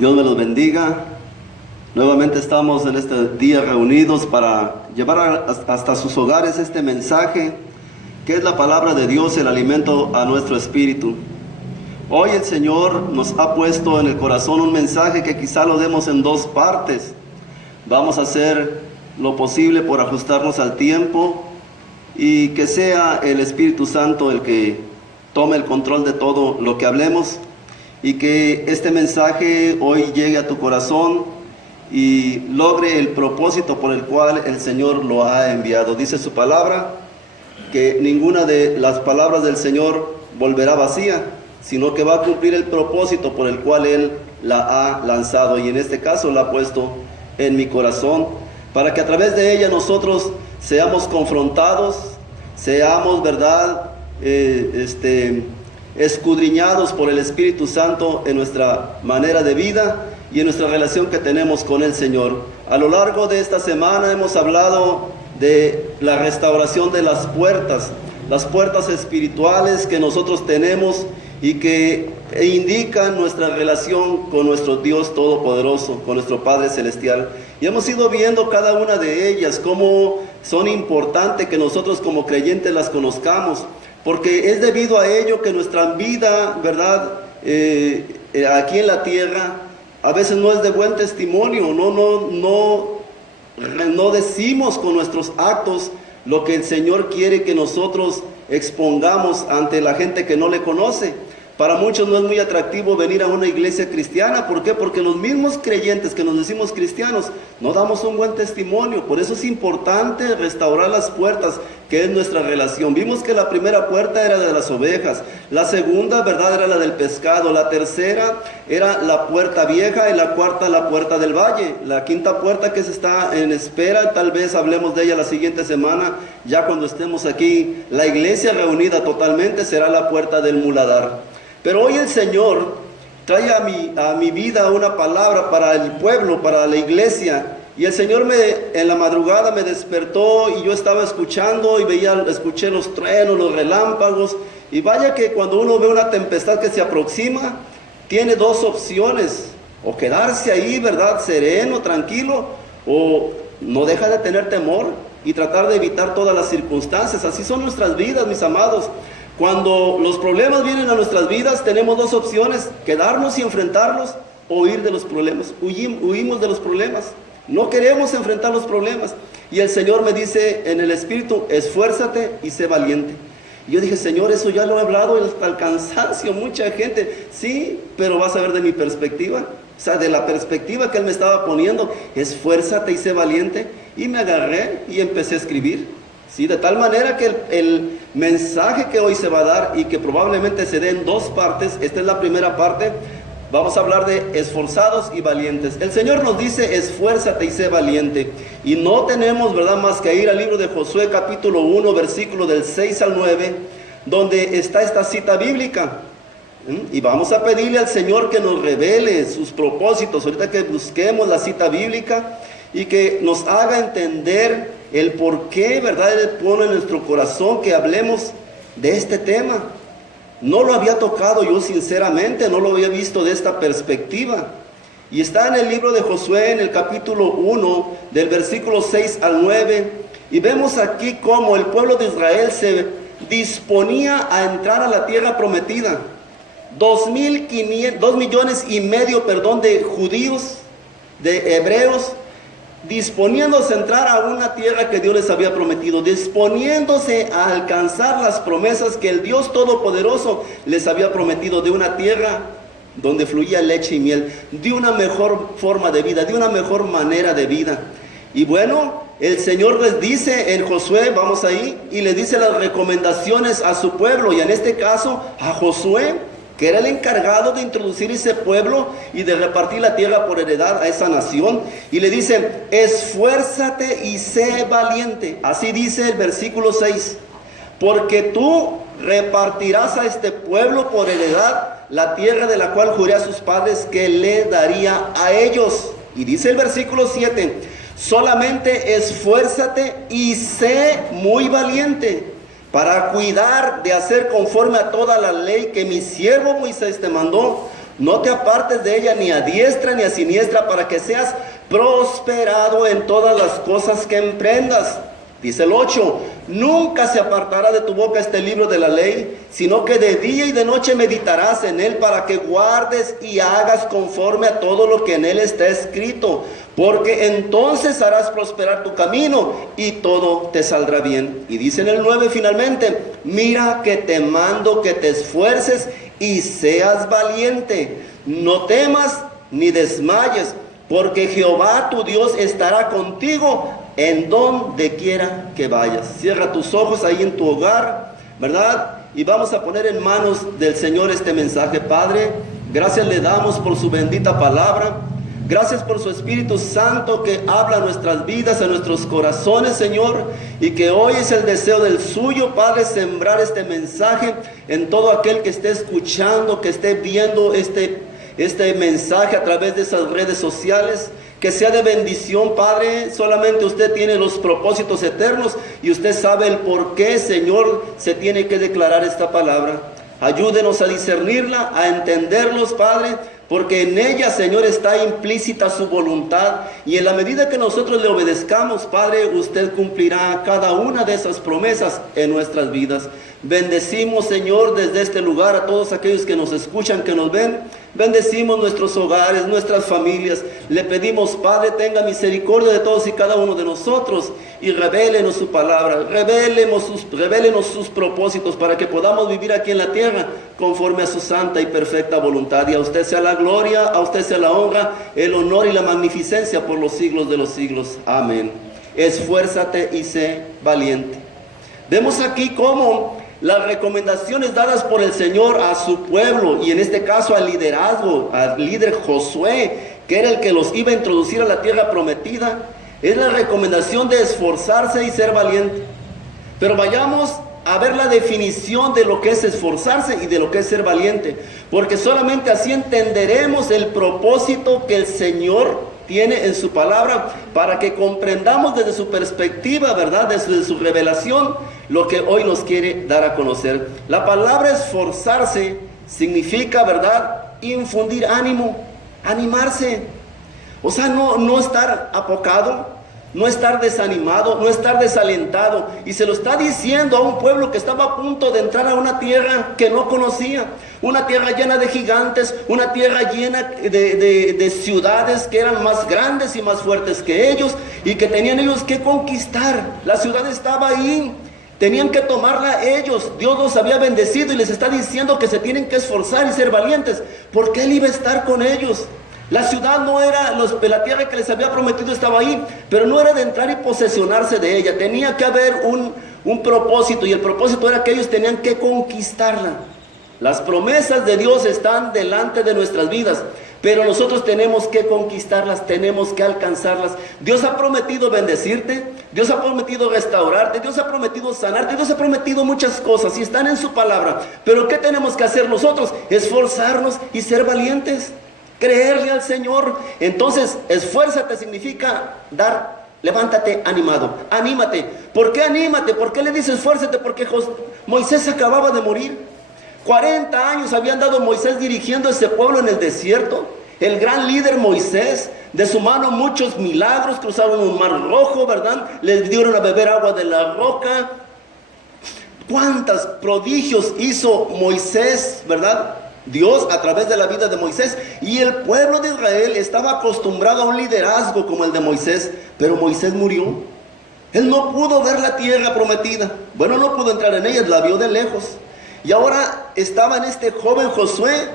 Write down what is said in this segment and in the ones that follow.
Dios me los bendiga. Nuevamente estamos en este día reunidos para llevar hasta sus hogares este mensaje, que es la palabra de Dios, el alimento a nuestro espíritu. Hoy el Señor nos ha puesto en el corazón un mensaje que quizá lo demos en dos partes. Vamos a hacer lo posible por ajustarnos al tiempo y que sea el Espíritu Santo el que tome el control de todo lo que hablemos, y que este mensaje hoy llegue a tu corazón y logre el propósito por el cual el Señor lo ha enviado. Dice su palabra que ninguna de las palabras del Señor volverá vacía, sino que va a cumplir el propósito por el cual Él la ha lanzado, y en este caso la ha puesto en mi corazón, para que a través de ella nosotros seamos confrontados, seamos, ¿verdad?, escudriñados por el Espíritu Santo en nuestra manera de vida y en nuestra relación que tenemos con el Señor. A lo largo de esta semana hemos hablado de la restauración de las puertas espirituales que nosotros tenemos y que indican nuestra relación con nuestro Dios Todopoderoso, con nuestro Padre Celestial. Y hemos ido viendo cada una de ellas, cómo son importantes que nosotros como creyentes las conozcamos, porque es debido a ello que nuestra vida, ¿verdad?, aquí en la tierra, a veces no es de buen testimonio, no decimos con nuestros actos lo que el Señor quiere que nosotros expongamos ante la gente que no le conoce. Para muchos no es muy atractivo venir a una iglesia cristiana. ¿Por qué? Porque los mismos creyentes que nos decimos cristianos no damos un buen testimonio. Por eso es importante restaurar las puertas, que es nuestra relación. Vimos que la primera puerta era de las ovejas, la segunda, ¿verdad?, era la del pescado, la tercera era la puerta vieja y la cuarta la puerta del valle. La quinta puerta que se está en espera, tal vez hablemos de ella la siguiente semana, ya cuando estemos aquí la iglesia reunida totalmente, será la puerta del muladar. Pero hoy el Señor trae a mi vida una palabra para el pueblo, para la iglesia. Y el Señor en la madrugada me despertó y yo estaba escuchando y escuché los truenos, los relámpagos. Y vaya que cuando uno ve una tempestad que se aproxima, tiene dos opciones: o quedarse ahí, ¿verdad?, sereno, tranquilo, o no deja de tener temor y tratar de evitar todas las circunstancias. Así son nuestras vidas, mis amados. Cuando los problemas vienen a nuestras vidas, tenemos dos opciones: quedarnos y enfrentarlos, o huir de los problemas. Huimos de los problemas, no queremos enfrentar los problemas. Y el Señor me dice en el Espíritu: esfuérzate y sé valiente. Y yo dije: Señor, eso ya lo he hablado hasta el cansancio, mucha gente. Sí, pero vas a ver de mi perspectiva, o sea, de la perspectiva que Él me estaba poniendo: esfuérzate y sé valiente. Y me agarré y empecé a escribir. Sí, de tal manera que el mensaje que hoy se va a dar, y que probablemente se dé en dos partes, esta es la primera parte, vamos a hablar de esforzados y valientes. El Señor nos dice: esfuérzate y sé valiente. Y no tenemos, ¿verdad?, más que ir al libro de Josué capítulo 1, versículo del 6 al 9, donde está esta cita bíblica. Y vamos a pedirle al Señor que nos revele sus propósitos, ahorita que busquemos la cita bíblica, y que nos haga entender el por qué, ¿verdad?, Él pone en nuestro corazón que hablemos de este tema. No lo había tocado yo, sinceramente, no lo había visto de esta perspectiva. Y está en el libro de Josué, en el capítulo 1, del versículo 6 al 9, y vemos aquí cómo el pueblo de Israel se disponía a entrar a la tierra prometida. 2,500,000 de judíos, de hebreos, disponiéndose a entrar a una tierra que Dios les había prometido, disponiéndose a alcanzar las promesas que el Dios Todopoderoso les había prometido, de una tierra donde fluía leche y miel, de una mejor forma de vida, de una mejor manera de vida. Y bueno, el Señor les dice en Josué, vamos ahí, y le dice las recomendaciones a su pueblo, y en este caso a Josué, que era el encargado de introducir ese pueblo y de repartir la tierra por heredad a esa nación. Y le dice: esfuérzate y sé valiente. Así dice el versículo 6: porque tú repartirás a este pueblo por heredad la tierra de la cual juré a sus padres que le daría a ellos. Y dice el versículo 7: solamente esfuérzate y sé muy valiente, para cuidar de hacer conforme a toda la ley que mi siervo Moisés te mandó. No te apartes de ella ni a diestra ni a siniestra, para que seas prosperado en todas las cosas que emprendas. Dice el 8, nunca se apartará de tu boca este libro de la ley, sino que de día y de noche meditarás en él, para que guardes y hagas conforme a todo lo que en él está escrito, porque entonces harás prosperar tu camino y todo te saldrá bien. Y dice en el 9 finalmente, mira que te mando que te esfuerces y seas valiente, no temas ni desmayes, porque Jehová tu Dios estará contigo en donde quiera que vayas. Cierra tus ojos ahí en tu hogar, ¿verdad? Y vamos a poner en manos del Señor este mensaje. Padre, gracias le damos por su bendita palabra. Gracias por su Espíritu Santo que habla a nuestras vidas, a nuestros corazones, Señor. Y que hoy es el deseo del suyo, Padre, sembrar este mensaje en todo aquel que esté escuchando, que esté viendo este mensaje a través de esas redes sociales. Que sea de bendición, Padre. Solamente usted tiene los propósitos eternos y usted sabe el por qué, Señor, se tiene que declarar esta palabra. Ayúdenos a discernirla, a entenderlos, Padre, porque en ella, Señor, está implícita su voluntad. Y en la medida que nosotros le obedezcamos, Padre, usted cumplirá cada una de esas promesas en nuestras vidas. Bendecimos, Señor, desde este lugar a todos aquellos que nos escuchan, que nos ven. Bendecimos nuestros hogares, nuestras familias. Le pedimos, Padre, tenga misericordia de todos y cada uno de nosotros y revélenos su palabra, revélenos sus propósitos para que podamos vivir aquí en la tierra conforme a su santa y perfecta voluntad. Y a usted sea la gloria, a usted sea la honra, el honor y la magnificencia por los siglos de los siglos. Amén. Esfuérzate y sé valiente. Vemos aquí cómo las recomendaciones dadas por el Señor a su pueblo, y en este caso al liderazgo, al líder Josué, que era el que los iba a introducir a la tierra prometida, es la recomendación de esforzarse y ser valiente. Pero vayamos a ver la definición de lo que es esforzarse y de lo que es ser valiente, porque solamente así entenderemos el propósito que el Señor tiene en su palabra, para que comprendamos desde su perspectiva, ¿verdad?, desde su revelación, lo que hoy nos quiere dar a conocer. La palabra esforzarse significa, ¿verdad?, infundir ánimo, animarse. O sea, no estar apocado, no estar desanimado, no estar desalentado. Y se lo está diciendo a un pueblo que estaba a punto de entrar a una tierra que no conocía. Una tierra llena de gigantes, una tierra llena de ciudades que eran más grandes y más fuertes que ellos y que tenían ellos que conquistar. La ciudad estaba ahí, tenían que tomarla ellos. Dios los había bendecido y les está diciendo que se tienen que esforzar y ser valientes, porque Él iba a estar con ellos. La ciudad no era, la tierra que les había prometido estaba ahí, pero no era de entrar y posesionarse de ella. Tenía que haber un propósito, y el propósito era que ellos tenían que conquistarla. Las promesas de Dios están delante de nuestras vidas, pero nosotros tenemos que conquistarlas, tenemos que alcanzarlas. Dios ha prometido bendecirte, Dios ha prometido restaurarte, Dios ha prometido sanarte, Dios ha prometido muchas cosas y están en su palabra. Pero ¿qué tenemos que hacer nosotros? Esforzarnos y ser valientes, creerle al Señor. Entonces, esfuérzate significa levántate animado, anímate. ¿Por qué anímate? ¿Por qué le dice esfuérzate? Porque Moisés acababa de morir. 40 años habían dado Moisés dirigiendo ese pueblo en el desierto. El gran líder Moisés, de su mano muchos milagros, cruzaron un mar rojo, ¿verdad? Les dieron a beber agua de la roca. ¿Cuántos prodigios hizo Moisés, verdad? Dios a través de la vida de Moisés. Y el pueblo de Israel estaba acostumbrado a un liderazgo como el de Moisés, pero Moisés murió. Él no pudo ver la tierra prometida. Bueno, no pudo entrar en ella, la vio de lejos. Y ahora estaba en este joven Josué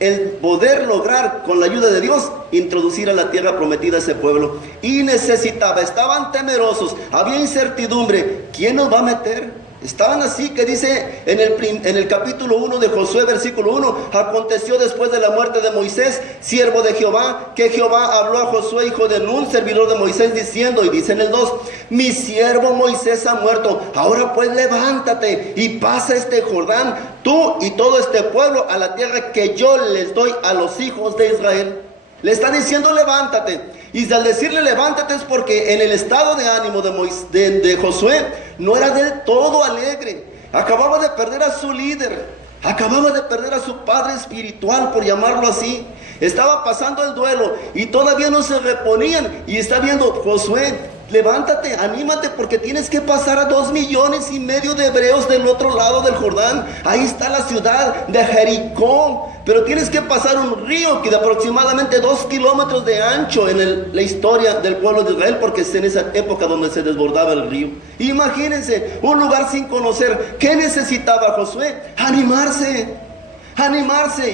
el poder lograr, con la ayuda de Dios, introducir a la tierra prometida a ese pueblo. Y estaban temerosos, había incertidumbre. ¿Quién nos va a meter? Estaban así, que dice en el capítulo 1 de Josué, versículo 1, aconteció después de la muerte de Moisés, siervo de Jehová, que Jehová habló a Josué, hijo de Nun, servidor de Moisés, diciendo, y dice en el 2, mi siervo Moisés ha muerto, ahora pues levántate y pasa este Jordán, tú y todo este pueblo, a la tierra que yo les doy a los hijos de Israel. Le está diciendo levántate. Y al decirle levántate es porque en el estado de ánimo de Josué no era del todo alegre. Acababa de perder a su líder. Acababa de perder a su padre espiritual, por llamarlo así. Estaba pasando el duelo y todavía no se reponían. Y está viendo: Josué, levántate, anímate, porque tienes que pasar a 2,5 millones de hebreos del otro lado del Jordán. Ahí está la ciudad de Jericó. Pero tienes que pasar un río que de aproximadamente 2 kilómetros de ancho en la historia del pueblo de Israel, porque es en esa época donde se desbordaba el río. Imagínense, un lugar sin conocer. ¿Qué necesitaba Josué? Animarse.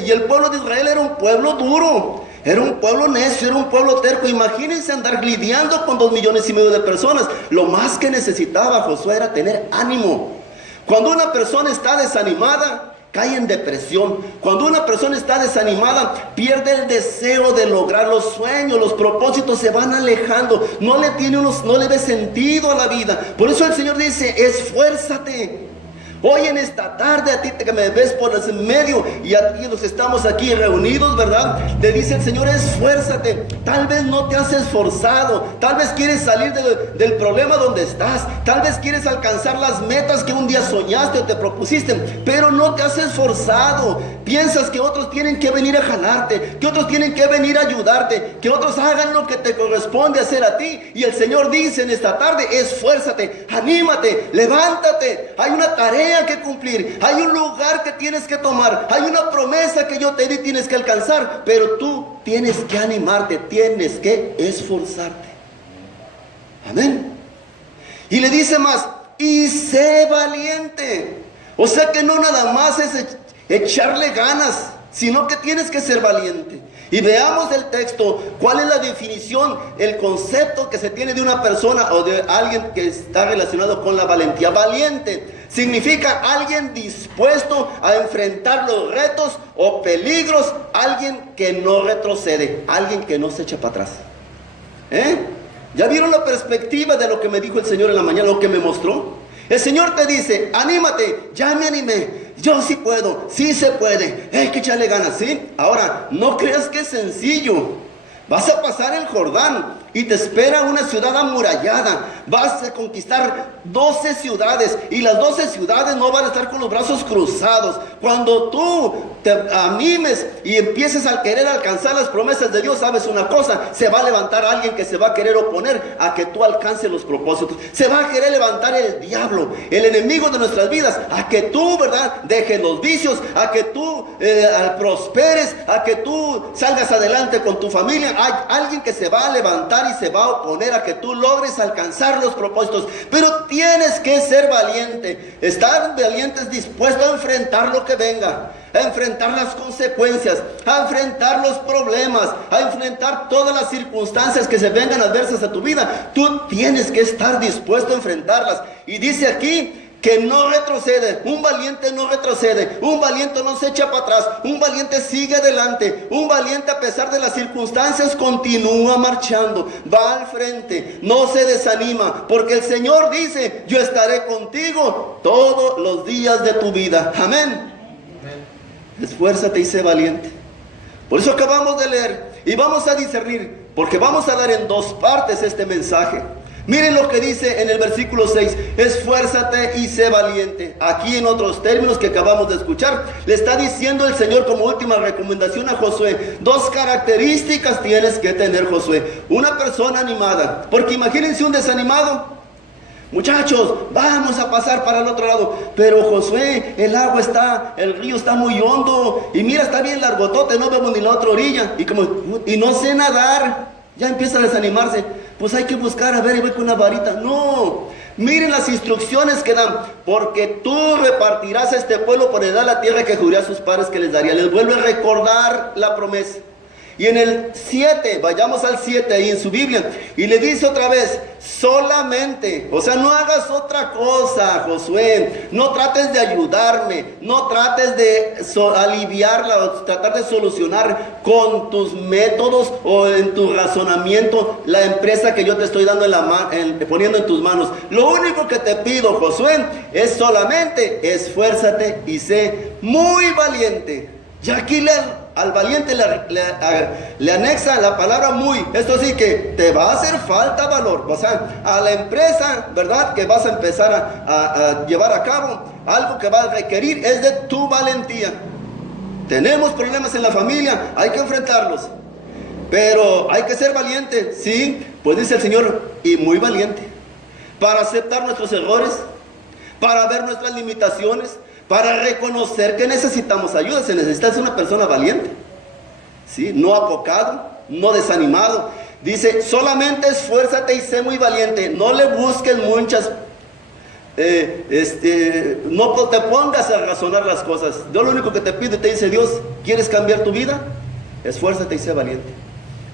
Y el pueblo de Israel era un pueblo duro, era un pueblo necio, era un pueblo terco. Imagínense andar lidiando con 2,5 millones de personas. Lo más que necesitaba Josué era tener ánimo. Cuando una persona está desanimada, cae en depresión. Cuando una persona está desanimada, pierde el deseo de lograr los sueños, los propósitos se van alejando, no le ve sentido a la vida. Por eso el Señor dice: esfuérzate. Hoy en esta tarde, a ti que me ves por el medio y a ti los estamos aquí reunidos, ¿verdad? Te dice el Señor: esfuérzate. Tal vez no te has esforzado, tal vez quieres salir del problema donde estás, tal vez quieres alcanzar las metas que un día soñaste o te propusiste, pero no te has esforzado. Piensas que otros tienen que venir a jalarte, que otros tienen que venir a ayudarte, que otros hagan lo que te corresponde hacer a ti. Y el Señor dice en esta tarde: esfuérzate, anímate, levántate. Hay una tarea que cumplir, hay un lugar que tienes que tomar, hay una promesa que yo te di, tienes que alcanzar, pero tú tienes que animarte, tienes que esforzarte. Amén. Y le dice más: y sé valiente. O sea que no nada más es echarle ganas, sino que tienes que ser valiente. Y veamos del texto cuál es la definición, el concepto que se tiene de una persona o de alguien que está relacionado con la valentía. Valiente significa alguien dispuesto a enfrentar los retos o peligros, alguien que no retrocede, alguien que no se echa para atrás. ¿Ya vieron la perspectiva de lo que me dijo el Señor en la mañana, lo que me mostró? El Señor te dice: anímate, ya me animé, yo sí puedo, sí se puede, hay que echarle ganas, ¿sí? Ahora, no creas que es sencillo. Vas a pasar el Jordán y te espera una ciudad amurallada. Vas a conquistar 12 ciudades y las 12 ciudades no van a estar con los brazos cruzados. Cuando tú te animes y empieces a querer alcanzar las promesas de Dios, sabes una cosa: se va a levantar alguien que se va a querer oponer a que tú alcances los propósitos. Se va a querer levantar el diablo, el enemigo de nuestras vidas, a que tú, ¿verdad?, dejes los vicios, a que tú prosperes, a que tú salgas adelante con tu familia. Hay alguien que se va a levantar y se va a oponer a que tú logres alcanzar los propósitos. Pero tienes que ser valiente. Estar valiente es dispuesto a enfrentar lo que venga, a enfrentar las consecuencias, a enfrentar los problemas, a enfrentar todas las circunstancias que se vengan adversas a tu vida. Tú tienes que estar dispuesto a enfrentarlas. Y dice aquí que no retrocede. Un valiente no retrocede, un valiente no se echa para atrás, un valiente sigue adelante, un valiente a pesar de las circunstancias continúa marchando, va al frente, no se desanima, porque el Señor dice: yo estaré contigo todos los días de tu vida. Amén. Esfuérzate y sé valiente. Por eso acabamos de leer y vamos a discernir, porque vamos a dar en 2 partes este mensaje. Miren lo que dice en el versículo 6: esfuérzate y sé valiente. Aquí, en otros términos que acabamos de escuchar, le está diciendo el Señor como última recomendación a Josué: 2 características tienes que tener, Josué. Una persona animada, porque imagínense un desanimado. Muchachos, vamos a pasar para el otro lado. Pero Josué, el río está muy hondo, y mira, está bien largotote, no vemos ni la otra orilla, y no sé nadar. Ya empieza a desanimarse. Pues hay que buscar, a ver, y voy con una varita. No, miren las instrucciones que dan: porque tú repartirás a este pueblo por heredad la tierra que juré a sus padres que les daría. Les vuelve a recordar la promesa. Y en el 7, vayamos al 7 ahí en su Biblia, y le dice otra vez: solamente, o sea, no hagas otra cosa, Josué, no trates de ayudarme, no trates de aliviarla o tratar de solucionar con tus métodos o en tu razonamiento la empresa que yo te estoy dando poniendo en tus manos. Lo único que te pido, Josué, es solamente esfuérzate y sé muy valiente. Y aquí al valiente le anexa la palabra muy. Esto sí que te va a hacer falta valor. O sea, a la empresa, ¿verdad?, que vas a empezar a llevar a cabo, algo que va a requerir es de tu valentía. Tenemos problemas en la familia, hay que enfrentarlos. Pero hay que ser valiente, sí, pues dice el Señor, y muy valiente, para aceptar nuestros errores, para ver nuestras limitaciones, para reconocer que necesitamos ayuda. Se necesita ser una persona valiente, ¿sí? No apocado, no desanimado. Dice, solamente esfuérzate y sé muy valiente. No le busques muchas, no te pongas a razonar las cosas. Yo lo único que te pido y te dice Dios, ¿quieres cambiar tu vida? Esfuérzate y sé valiente.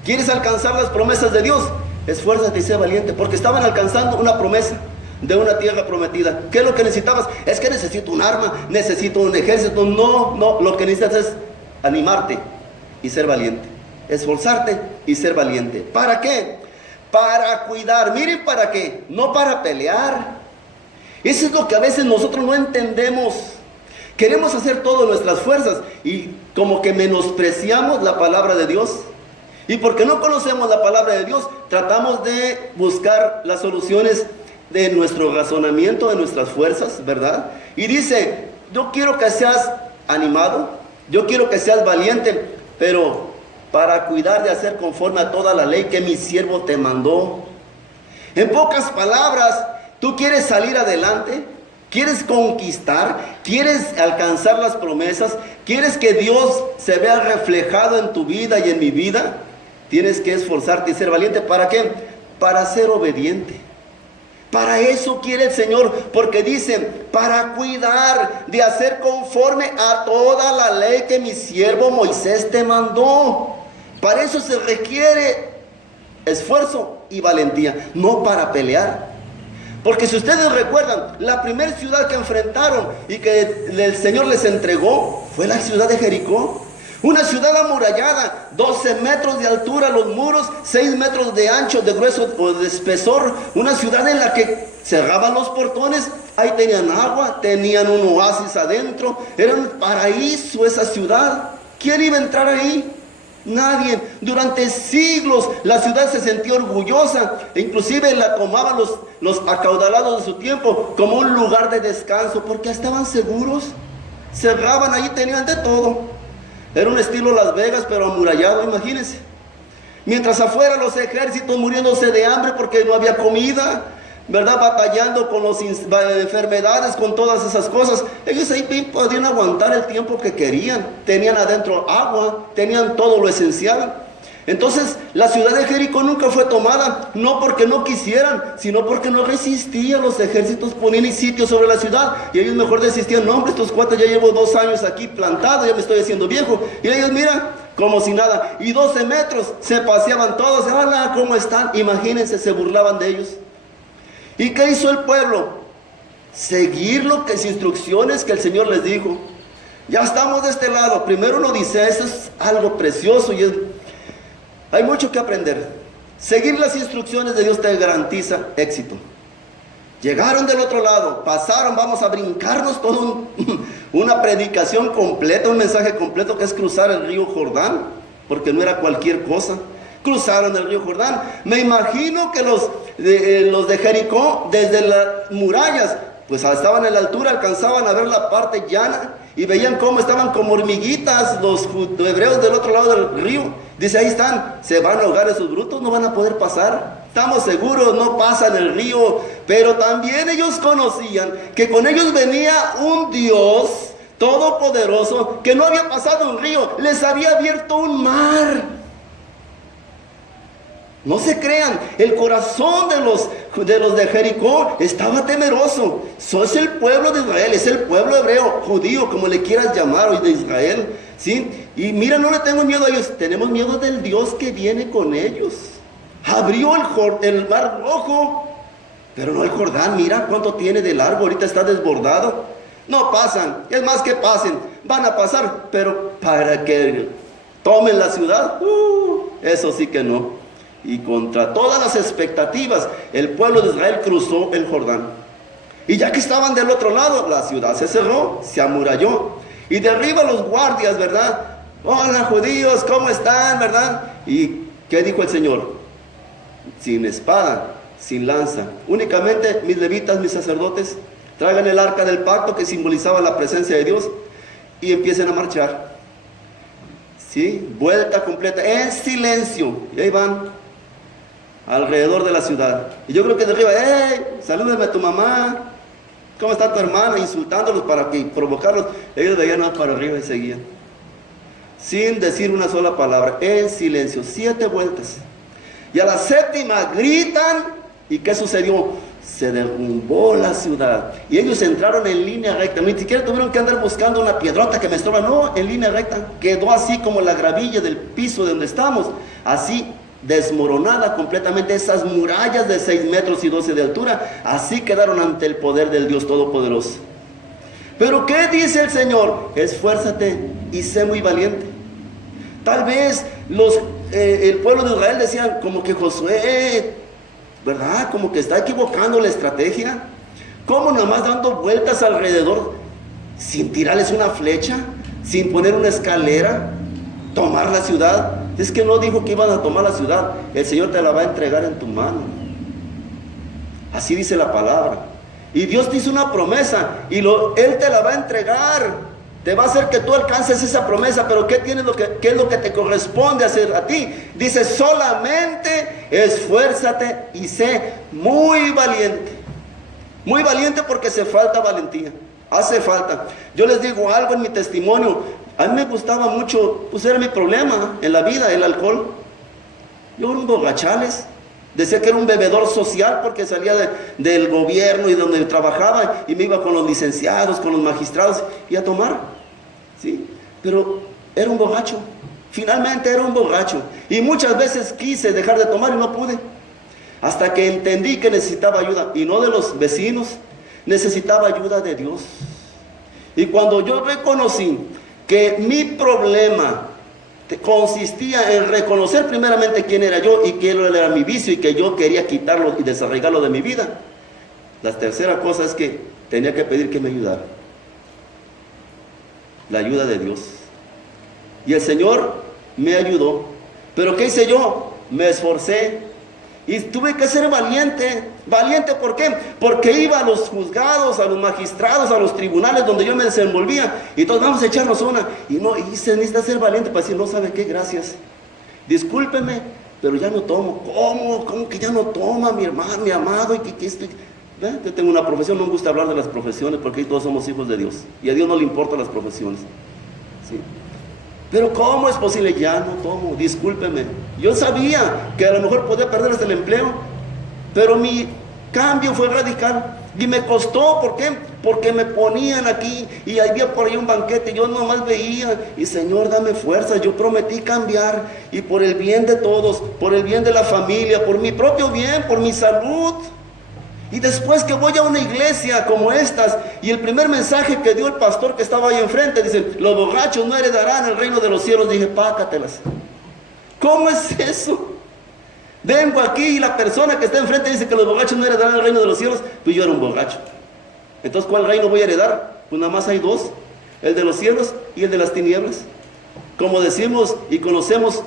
¿Quieres alcanzar las promesas de Dios? Esfuérzate y sé valiente, porque estaban alcanzando una promesa de una tierra prometida. ¿Qué es lo que necesitabas? Es que necesito un arma, necesito un ejército. No, lo que necesitas es animarte y ser valiente, esforzarte y ser valiente. ¿Para qué? Para cuidar. Miren, ¿para qué? No para pelear. Eso es lo que a veces nosotros no entendemos. Queremos hacer todo nuestras fuerzas y como que menospreciamos la palabra de Dios. Y porque no conocemos la palabra de Dios, tratamos de buscar las soluciones de nuestro razonamiento, de nuestras fuerzas, ¿verdad? Y dice, yo quiero que seas animado, yo quiero que seas valiente, pero para cuidar de hacer conforme a toda la ley que mi siervo te mandó. En pocas palabras, tú quieres salir adelante, quieres conquistar, quieres alcanzar las promesas, quieres que Dios se vea reflejado en tu vida y en mi vida. Tienes que esforzarte y ser valiente. ¿Para qué? Para ser obediente. Para eso quiere el Señor, porque dicen, para cuidar de hacer conforme a toda la ley que mi siervo Moisés te mandó. Para eso se requiere esfuerzo y valentía, no para pelear. Porque si ustedes recuerdan, la primera ciudad que enfrentaron y que el Señor les entregó fue la ciudad de Jericó. Una ciudad amurallada, 12 metros de altura los muros, 6 metros de ancho, de grueso o de espesor. Una ciudad en la que cerraban los portones, ahí tenían agua, tenían un oasis adentro. Era un paraíso esa ciudad. ¿Quién iba a entrar ahí? Nadie. Durante siglos la ciudad se sentía orgullosa e inclusive la tomaban los acaudalados de su tiempo como un lugar de descanso porque estaban seguros. Cerraban ahí, tenían de todo. Era un estilo Las Vegas, pero amurallado, imagínense. Mientras afuera los ejércitos muriéndose de hambre porque no había comida, ¿verdad? Batallando con las enfermedades, con todas esas cosas. Ellos ahí podían aguantar el tiempo que querían. Tenían adentro agua, tenían todo lo esencial. Entonces, la ciudad de Jericó nunca fue tomada, no porque no quisieran, sino porque no resistían. Los ejércitos ponían sitio sobre la ciudad y ellos mejor desistían. No, hombre, estos cuates ya llevo 2 años aquí plantado, ya me estoy haciendo viejo. Y ellos, mira, como si nada. Y 12 metros se paseaban todos. Hola, ¿cómo están? Imagínense, se burlaban de ellos. ¿Y qué hizo el pueblo? Seguir las instrucciones que el Señor les dijo. Ya estamos de este lado. Primero uno dice, eso es algo precioso y hay mucho que aprender. Seguir las instrucciones de Dios te garantiza éxito. Llegaron del otro lado, pasaron, vamos a brincarnos toda una predicación completa, un mensaje completo que es cruzar el río Jordán, porque no era cualquier cosa. Cruzaron el río Jordán. Me imagino que los de Jericó, desde las murallas, pues estaban en la altura, alcanzaban a ver la parte llana y veían cómo estaban como hormiguitas los hebreos del otro lado del río. Dice, ahí están, se van a ahogar esos brutos, no van a poder pasar. Estamos seguros, no pasan el río. Pero también ellos conocían que con ellos venía un Dios todopoderoso que no había pasado un río, les había abierto un mar. No se crean, el corazón de los de Jericó estaba temeroso. Es el pueblo de Israel, es el pueblo hebreo, judío, como le quieras llamar hoy de Israel, ¿sí? Y mira, no le tengo miedo a ellos, tenemos miedo del Dios que viene con ellos. Abrió el mar rojo, pero no el Jordán. Mira cuánto tiene de largo, ahorita está desbordado. No pasan, es más que pasen, van a pasar, pero para que tomen la ciudad, eso sí que no. Y contra todas las expectativas, el pueblo de Israel cruzó el Jordán. Y ya que estaban del otro lado, la ciudad se cerró, se amuralló. Y de arriba los guardias, ¿verdad? hola judíos, ¿cómo están? ¿Verdad? ¿Y qué dijo el Señor? Sin espada, sin lanza, únicamente mis levitas, mis sacerdotes, traigan el arca del pacto que simbolizaba la presencia de Dios y empiecen a marchar. ¿Sí? Vuelta completa, en silencio, y ahí van alrededor de la ciudad. Y yo creo que de arriba, salúdame a tu mamá, ¿cómo está tu hermana? Insultándolos para provocarlos. Ellos veían para arriba y seguían, sin decir una sola palabra, en silencio, 7 vueltas. Y a la 7ª gritan, ¿y qué sucedió? Se derrumbó la ciudad. Y ellos entraron en línea recta, ni siquiera tuvieron que andar buscando una piedrota que me estorba, no, en línea recta. Quedó así como la gravilla del piso de donde estamos, así desmoronada completamente. Esas murallas de 6 metros y 12 de altura, así quedaron ante el poder del Dios Todopoderoso. Pero ¿qué dice el Señor? Esfuérzate y sé muy valiente. Tal vez el pueblo de Israel decían como que Josué, ¿verdad? Como que está equivocando la estrategia. ¿Cómo nada más dando vueltas alrededor, sin tirarles una flecha, sin poner una escalera, tomar la ciudad? Es que no dijo que iban a tomar la ciudad. El Señor te la va a entregar en tu mano. Así dice la palabra. Y Dios te hizo una promesa y Él te la va a entregar. Te va a hacer que tú alcances esa promesa. Pero ¿qué es lo que te corresponde hacer a ti? Dice, solamente esfuérzate y sé muy valiente. Muy valiente porque hace falta valentía. Hace falta. Yo les digo algo en mi testimonio. A mí me gustaba mucho, pues era mi problema en la vida, el alcohol. Yo era un borrachales. Decía que era un bebedor social porque salía del gobierno y donde trabajaba y me iba con los licenciados, con los magistrados y a tomar. ¿Sí? Pero era un borracho. Finalmente era un borracho. Y muchas veces quise dejar de tomar y no pude. Hasta que entendí que necesitaba ayuda. Y no de los vecinos. Necesitaba ayuda de Dios. Y cuando yo reconocí que mi problema consistía en reconocer primeramente quién era yo y que él era mi vicio y que yo quería quitarlo y desarraigarlo de mi vida, la tercera cosa es que tenía que pedir que me ayudara. La ayuda de Dios. Y el Señor me ayudó. ¿Pero qué hice yo? Me esforcé y tuve que ser valiente. ¿Valiente por qué? Porque iba a los juzgados, a los magistrados, a los tribunales donde yo me desenvolvía y todos vamos a echarnos una. Y se necesita ser valiente para decir, no sabe qué, gracias. Discúlpeme, pero ya no tomo. ¿Cómo que ya no toma mi hermano, mi amado? Yo tengo una profesión, no me gusta hablar de las profesiones porque todos somos hijos de Dios. Y a Dios no le importan las profesiones. ¿Sí? Pero ¿cómo es posible? Ya no tomo, discúlpeme. Yo sabía que a lo mejor podía perder hasta el empleo, pero mi cambio fue radical. Y me costó, ¿por qué? Porque me ponían aquí y había por ahí un banquete. Yo nomás veía y Señor, dame fuerza. Yo prometí cambiar y por el bien de todos, por el bien de la familia, por mi propio bien, por mi salud. Y después que voy a una iglesia como estas y el primer mensaje que dio el pastor que estaba ahí enfrente, dice, los borrachos no heredarán el reino de los cielos. Dije, pácatelas. ¿Cómo es eso? Vengo aquí y la persona que está enfrente dice que los borrachos no heredarán el reino de los cielos. Pues yo era un borracho. Entonces, ¿cuál reino voy a heredar? Pues nada más hay 2, el de los cielos y el de las tinieblas. Como decimos y conocemos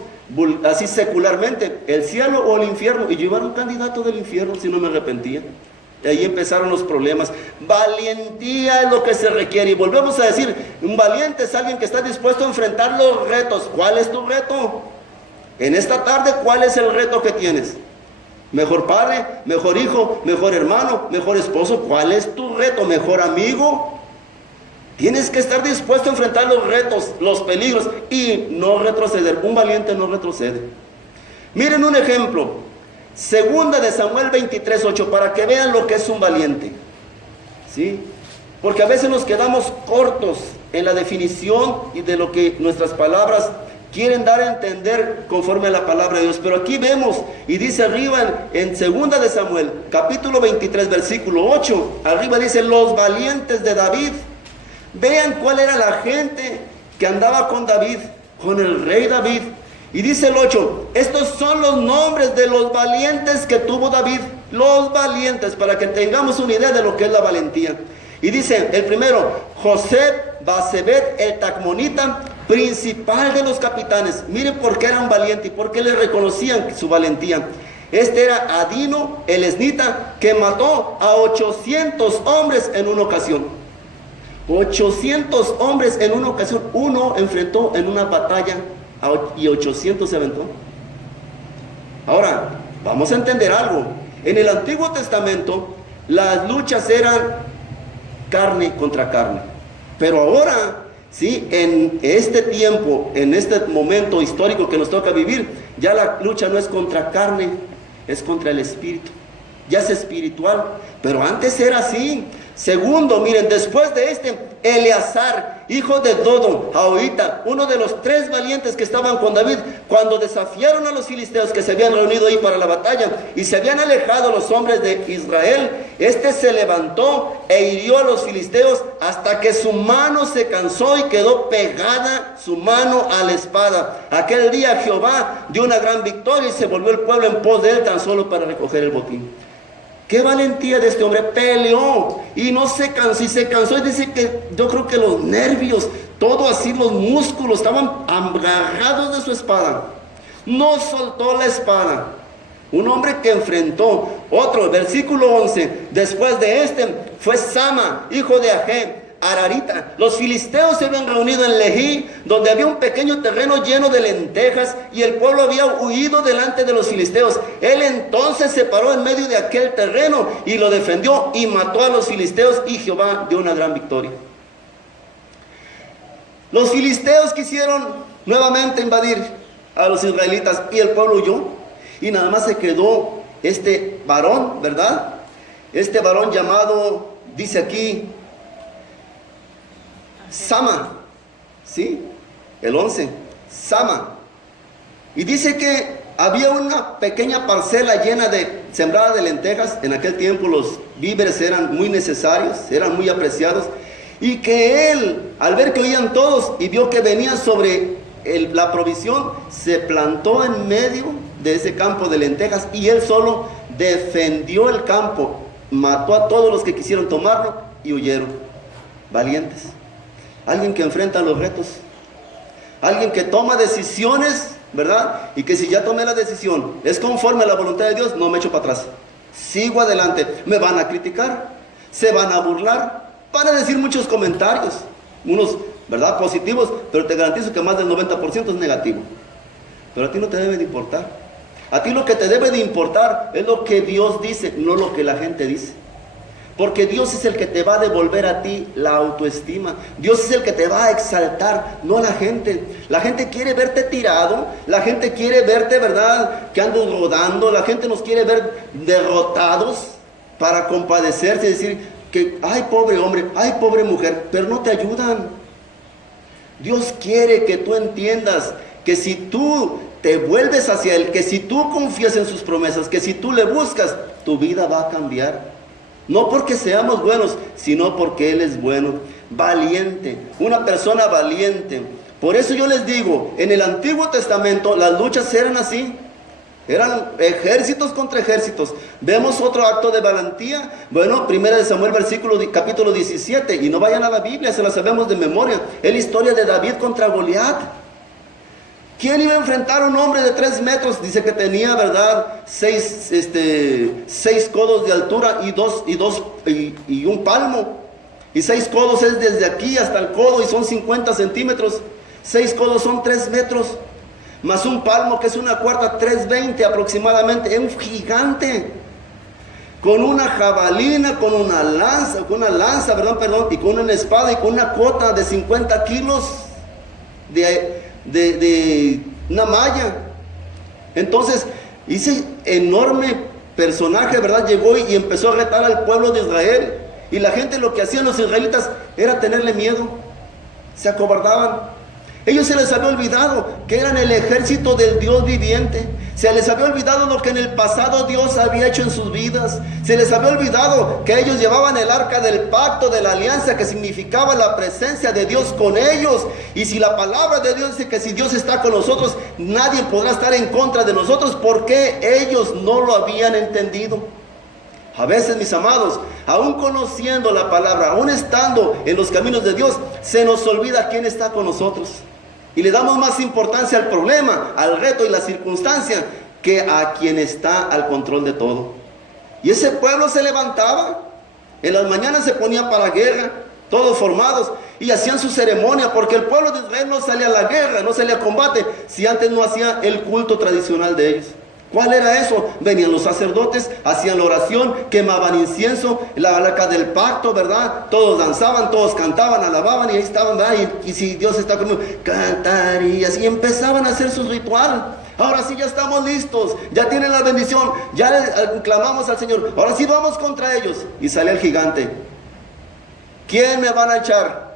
así secularmente, el cielo o el infierno. Y yo era un candidato del infierno si no me arrepentía. Y ahí empezaron los problemas. Valentía es lo que se requiere. Y volvemos a decir, un valiente es alguien que está dispuesto a enfrentar los retos. ¿Cuál es tu reto? En esta tarde, ¿cuál es el reto que tienes? ¿Mejor padre? ¿Mejor hijo? ¿Mejor hermano? ¿Mejor esposo? ¿Cuál es tu reto? ¿Mejor amigo? Tienes que estar dispuesto a enfrentar los retos, los peligros y no retroceder. Un valiente no retrocede. Miren un ejemplo. Segunda de Samuel 23:8, para que vean lo que es un valiente. ¿Sí? Porque a veces nos quedamos cortos en la definición y de lo que nuestras palabras quieren dar a entender conforme a la palabra de Dios. Pero aquí vemos, y dice arriba en segunda de Samuel, capítulo 23, versículo 8, arriba dice, los valientes de David. Vean cuál era la gente que andaba con David, con el rey David. Y dice el 8, estos son los nombres de los valientes que tuvo David. Los valientes, para que tengamos una idea de lo que es la valentía. Y dice el primero, José Basebet el Tacmonita, principal de los capitanes. Miren por qué eran valientes y por qué les reconocían su valentía. Este era Adino el esnita, que mató a 800 hombres en una ocasión. 800 hombres en una ocasión. Uno enfrentó en una batalla y 800 se aventó. Ahora, vamos a entender algo. En el Antiguo Testamento, las luchas eran carne contra carne. Pero ahora, sí, en este tiempo, en este momento histórico que nos toca vivir, ya la lucha no es contra carne, es contra el espíritu. Ya es espiritual. Pero antes era así. Segundo, miren, después de Eleazar, hijo de Dodo, Ahorita, uno de los 3 valientes que estaban con David, cuando desafiaron a los filisteos que se habían reunido ahí para la batalla y se habían alejado los hombres de Israel, se levantó e hirió a los filisteos hasta que su mano se cansó y quedó pegada su mano a la espada. Aquel día Jehová dio una gran victoria y se volvió el pueblo en pos de él tan solo para recoger el botín. Qué valentía de este hombre, peleó y no se cansó, y se cansó, y dice que yo creo que los nervios, todo así, los músculos estaban agarrados de su espada, no soltó la espada. Un hombre que enfrentó. Otro, versículo 11, después de fue Sama, hijo de Agé, Ararita. Los filisteos se habían reunido en Lejí, donde había un pequeño terreno lleno de lentejas, y el pueblo había huido delante de los filisteos. Él entonces se paró en medio de aquel terreno y lo defendió y mató a los filisteos, y Jehová dio una gran victoria. Los filisteos quisieron nuevamente invadir a los israelitas y el pueblo huyó, y nada más se quedó este varón, ¿verdad? Este varón llamado, dice aquí, Sama, ¿sí? El 11, Sama. Y dice que había una pequeña parcela sembrada de lentejas. En aquel tiempo los víveres eran muy necesarios, eran muy apreciados. Y que él, al ver que oían todos y vio que venía sobre la provisión, se plantó en medio de ese campo de lentejas y él solo defendió el campo, mató a todos los que quisieron tomarlo y huyeron. Valientes. Alguien que enfrenta los retos, alguien que toma decisiones, ¿verdad? Y que si ya tomé la decisión, es conforme a la voluntad de Dios, no me echo para atrás, sigo adelante. Me van a criticar, se van a burlar, van a decir muchos comentarios, unos, ¿verdad?, positivos, pero te garantizo que más del 90% es negativo. Pero a ti no te debe de importar. A ti lo que te debe de importar es lo que Dios dice, no lo que la gente dice. Porque Dios es el que te va a devolver a ti la autoestima. Dios es el que te va a exaltar, no la gente. La gente quiere verte tirado, la gente quiere verte, ¿verdad?, que andas rodando. La gente nos quiere ver derrotados para compadecerse y decir que, ay, pobre hombre, ay, pobre mujer, pero no te ayudan. Dios quiere que tú entiendas que si tú te vuelves hacia Él, que si tú confías en sus promesas, que si tú le buscas, tu vida va a cambiar. No porque seamos buenos, sino porque Él es bueno. Valiente, una persona valiente. Por eso yo les digo, en el Antiguo Testamento las luchas eran así. Eran ejércitos contra ejércitos. Vemos otro acto de valentía. Bueno, 1 Samuel capítulo 17. Y no vayan a la Biblia, se la sabemos de memoria. Es la historia de David contra Goliat. ¿Quién iba a enfrentar a un hombre de 3 metros? Dice que tenía, ¿verdad?, 6 codos de altura y un palmo. Y 6 codos es desde aquí hasta el codo y son 50 centímetros. 6 codos son 3 metros. Más un palmo que es una cuarta, 320 aproximadamente. Es un gigante. Con una jabalina, con una lanza, y con una espada y con una cota de 50 kilos de una malla. Entonces, ese enorme personaje, ¿verdad?, llegó y empezó a retar al pueblo de Israel. Y la gente, lo que hacían los israelitas era tenerle miedo. Se acobardaban. Ellos se les había olvidado que eran el ejército del Dios viviente. Se les había olvidado lo que en el pasado Dios había hecho en sus vidas. Se les había olvidado que ellos llevaban el arca del pacto, de la alianza, que significaba la presencia de Dios con ellos. Y si la palabra de Dios dice que si Dios está con nosotros, nadie podrá estar en contra de nosotros, porque ellos no lo habían entendido. A veces, mis amados, aún conociendo la palabra, aún estando en los caminos de Dios, se nos olvida quién está con nosotros. Y le damos más importancia al problema, al reto y la circunstancia, que a quien está al control de todo. Y ese pueblo se levantaba, en las mañanas se ponía para la guerra, todos formados, y hacían su ceremonia, porque el pueblo de Israel no salía a la guerra, no salía a combate, si antes no hacía el culto tradicional de ellos. ¿Cuál era eso? Venían los sacerdotes, hacían la oración, quemaban incienso, la arca del pacto, ¿verdad? Todos danzaban, todos cantaban, alababan, y ahí estaban, ¿verdad? Y si Dios está conmigo, cantarías, y empezaban a hacer su ritual. Ahora sí ya estamos listos, ya tienen la bendición, ya le clamamos al Señor, ahora sí vamos contra ellos. Y sale el gigante. ¿Quién me van a echar?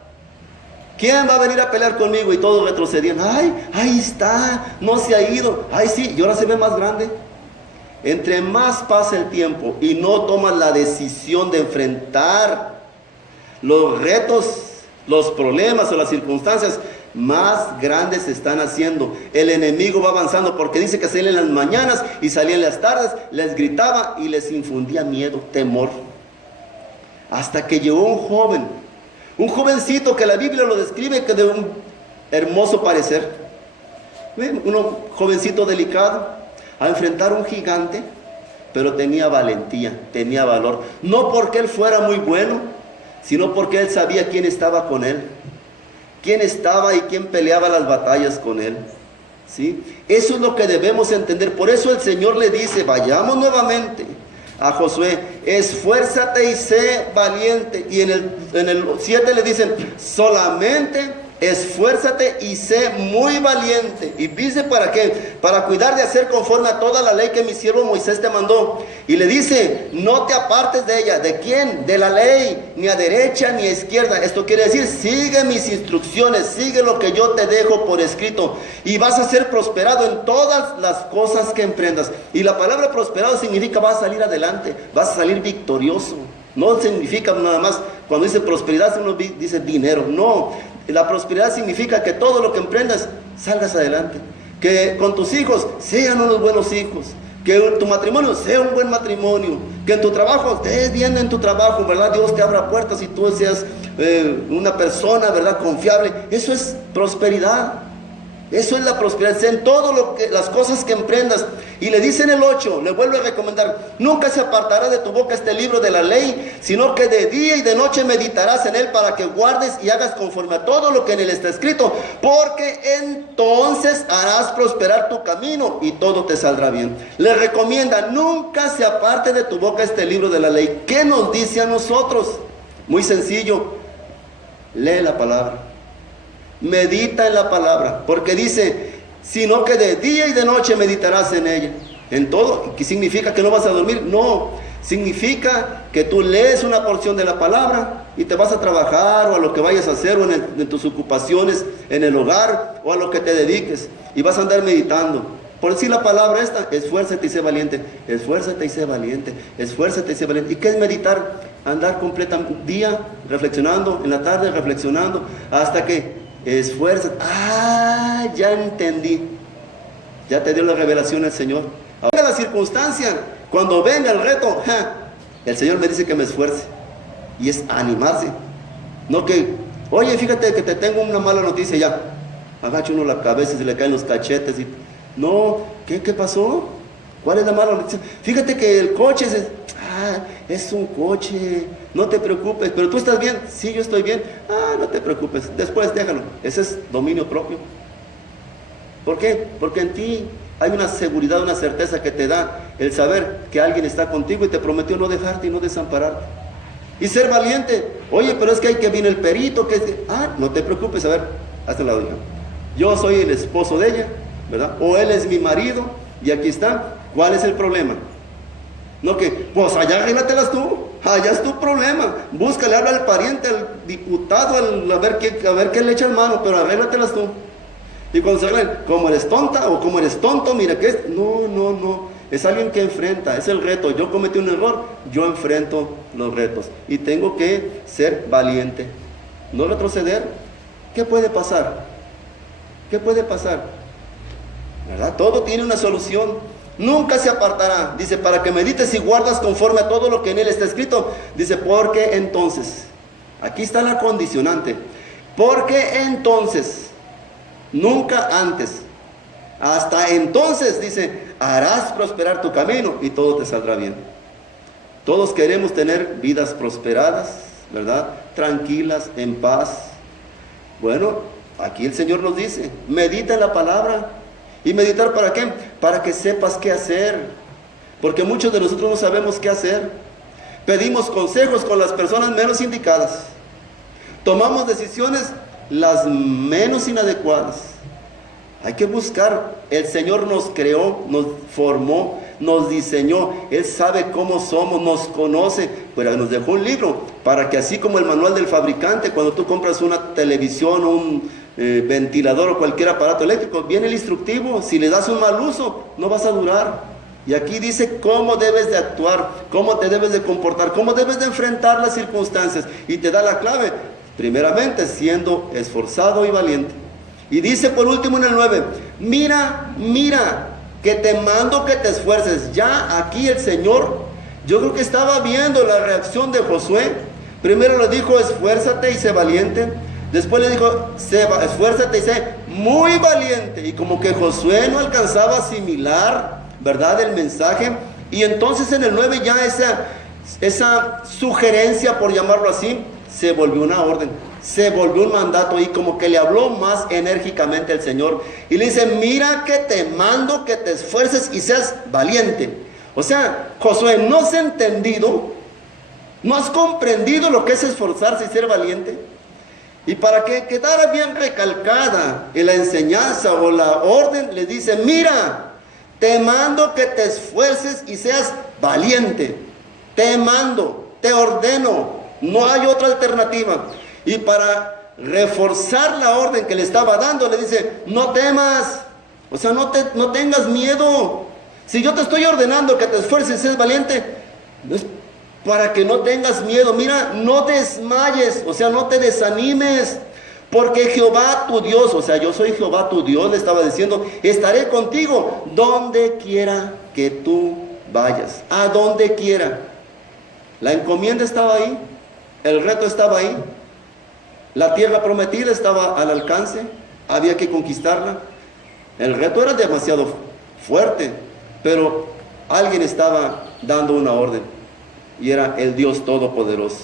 ¿Quién va a venir a pelear conmigo? Y todos retrocedían. Ay, ahí está, no se ha ido. Ay, sí, y ahora se ve más grande. Entre más pasa el tiempo y no tomas la decisión de enfrentar los retos, los problemas o las circunstancias, más grandes se están haciendo. El enemigo va avanzando, porque dice que salía en las mañanas y salía en las tardes, les gritaba y les infundía miedo, temor. Hasta que llegó un jovencito que la Biblia lo describe que de un hermoso parecer, un jovencito delicado, a enfrentar un gigante, pero tenía valentía, tenía valor. No porque él fuera muy bueno, sino porque él sabía quién estaba con él, quién estaba y quién peleaba las batallas con él. ¿Sí? Eso es lo que debemos entender. Por eso el Señor le dice, vayamos nuevamente a Josué, esfuérzate y sé valiente. Y en el 7 le dicen, solamente esfuérzate y sé muy valiente. ¿Y dice para qué? Para cuidar de hacer conforme a toda la ley que mi siervo Moisés te mandó. Y le dice, no te apartes de ella. ¿De quién? De la ley, ni a derecha ni a izquierda. Esto quiere decir, sigue mis instrucciones, sigue lo que yo te dejo por escrito, y vas a ser prosperado en todas las cosas que emprendas. Y la palabra prosperado significa vas a salir adelante, vas a salir victorioso. No significa nada más, cuando dice prosperidad uno dice dinero. No, la prosperidad significa que todo lo que emprendas salgas adelante, que con tus hijos sean unos buenos hijos, que tu matrimonio sea un buen matrimonio, que en tu trabajo estés bien en tu trabajo, ¿verdad? Dios te abra puertas y tú seas una persona, ¿verdad?, confiable. Eso es prosperidad. Eso es la prosperidad, en todo las cosas que emprendas. Y le dice en el 8, le vuelve a recomendar, nunca se apartará de tu boca este libro de la ley, sino que de día y de noche meditarás en él, para que guardes y hagas conforme a todo lo que en él está escrito, porque entonces harás prosperar tu camino y todo te saldrá bien. Le recomienda, nunca se aparte de tu boca este libro de la ley. ¿Qué nos dice a nosotros? Muy sencillo, lee la palabra. Medita en la palabra, porque dice, sino que de día y de noche meditarás en ella. En todo. ¿Qué significa? ¿Que no vas a dormir? No, significa que tú lees una porción de la palabra y te vas a trabajar, o a lo que vayas a hacer, o en tus ocupaciones, en el hogar, o a lo que te dediques, y vas a andar meditando. Por decir la palabra esta, esfuérzate y sé valiente, esfuérzate y sé valiente, esfuérzate y sé valiente. ¿Y qué es meditar? Andar completamente día reflexionando, en la tarde reflexionando, hasta que esfuérzate. Ah, ya entendí. Ya te dio la revelación el Señor. Ahora la circunstancia, cuando venga el reto, el Señor me dice que me esfuerce. Y es animarse. No que, oye, fíjate que te tengo una mala noticia, ya. Agacha uno la cabeza y se le caen los cachetes. No, ¿qué pasó? ¿Cuál es la mala noticia? Fíjate que el coche es un coche, no te preocupes. ¿Pero tú estás bien? Sí, yo estoy bien. No te preocupes, después déjalo. Ese es dominio propio. ¿Por qué? Porque en ti hay una seguridad, una certeza que te da el saber que alguien está contigo y te prometió no dejarte y no desampararte. Y ser valiente. Oye, pero es que hay que viene el perito, no te preocupes, a ver, hazte la oreja. Yo soy el esposo de ella, ¿verdad? O él es mi marido, y aquí está. ¿Cuál es el problema? No que, pues allá arréglatelas tú, allá es tu problema. Búscale, habla al pariente, al diputado, a ver qué le echa en mano, pero arréglatelas tú. Y cuando se arreglen, como eres tonta o como eres tonto, mira que es. No. Es alguien que enfrenta, es el reto. Yo cometí un error, yo enfrento los retos. Y tengo que ser valiente. No retroceder. ¿Qué puede pasar? ¿Qué puede pasar? ¿Verdad? Todo tiene una solución. Nunca se apartará, dice, para que medites y guardas conforme a todo lo que en él está escrito. Dice, porque entonces, aquí está la condicionante, porque entonces nunca antes. Hasta entonces, dice, harás prosperar tu camino y todo te saldrá bien. Todos queremos tener vidas prosperadas, ¿verdad? Tranquilas, en paz. Bueno, aquí el Señor nos dice, medita en la palabra. ¿Y meditar para qué? Para que sepas qué hacer. Porque muchos de nosotros no sabemos qué hacer. Pedimos consejos con las personas menos indicadas. Tomamos decisiones las menos inadecuadas. Hay que buscar. El Señor nos creó, nos formó, nos diseñó. Él sabe cómo somos, nos conoce, pero nos dejó un libro para que, así como el manual del fabricante, cuando tú compras una televisión, un ventilador o cualquier aparato eléctrico, viene el instructivo. Si le das un mal uso, no vas a durar. Y aquí dice cómo debes de actuar, cómo te debes de comportar, cómo debes de enfrentar las circunstancias. Y te da la clave, primeramente siendo esforzado y valiente. Y dice por último en el 9, mira, que te mando que te esfuerces. Ya aquí el Señor, yo creo que estaba viendo la reacción de Josué. Primero le dijo, esfuérzate y sé valiente. Después le dijo, esfuérzate y sé muy valiente. Y como que Josué no alcanzaba a asimilar, ¿verdad?, el mensaje. Y entonces en el 9 ya esa sugerencia, por llamarlo así, se volvió una orden. Se volvió un mandato y como que le habló más enérgicamente el Señor. Y le dice, mira que te mando que te esfuerces y seas valiente. O sea, Josué, ¿no has entendido? ¿No has comprendido lo que es esforzarse y ser valiente? Y para que quedara bien recalcada en la enseñanza o la orden, le dice, mira, te mando que te esfuerces y seas valiente. Te mando, te ordeno, no hay otra alternativa. Y para reforzar la orden que le estaba dando, le dice, no temas, o sea, no tengas miedo. Si yo te estoy ordenando que te esfuerces y seas valiente, es para que no tengas miedo. Mira, no desmayes, o sea, no te desanimes, porque Jehová tu Dios, o sea, yo soy Jehová tu Dios, le estaba diciendo, estaré contigo donde quiera que tú vayas, a donde quiera. La encomienda estaba ahí, el reto estaba ahí. La tierra prometida estaba al alcance, había que conquistarla. El reto era demasiado fuerte, pero alguien estaba dando una orden, y era el Dios Todopoderoso.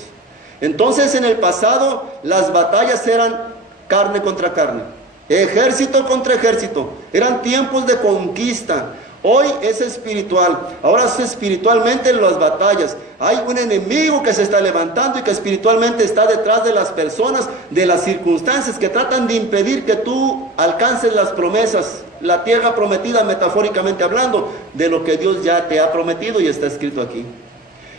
Entonces, en el pasado, las batallas eran carne contra carne, ejército contra ejército, eran tiempos de conquista. Hoy es espiritual, ahora es espiritualmente en las batallas. Hay un enemigo que se está levantando y que espiritualmente está detrás de las personas, de las circunstancias que tratan de impedir que tú alcances las promesas, la tierra prometida, metafóricamente hablando, de lo que Dios ya te ha prometido y está escrito aquí.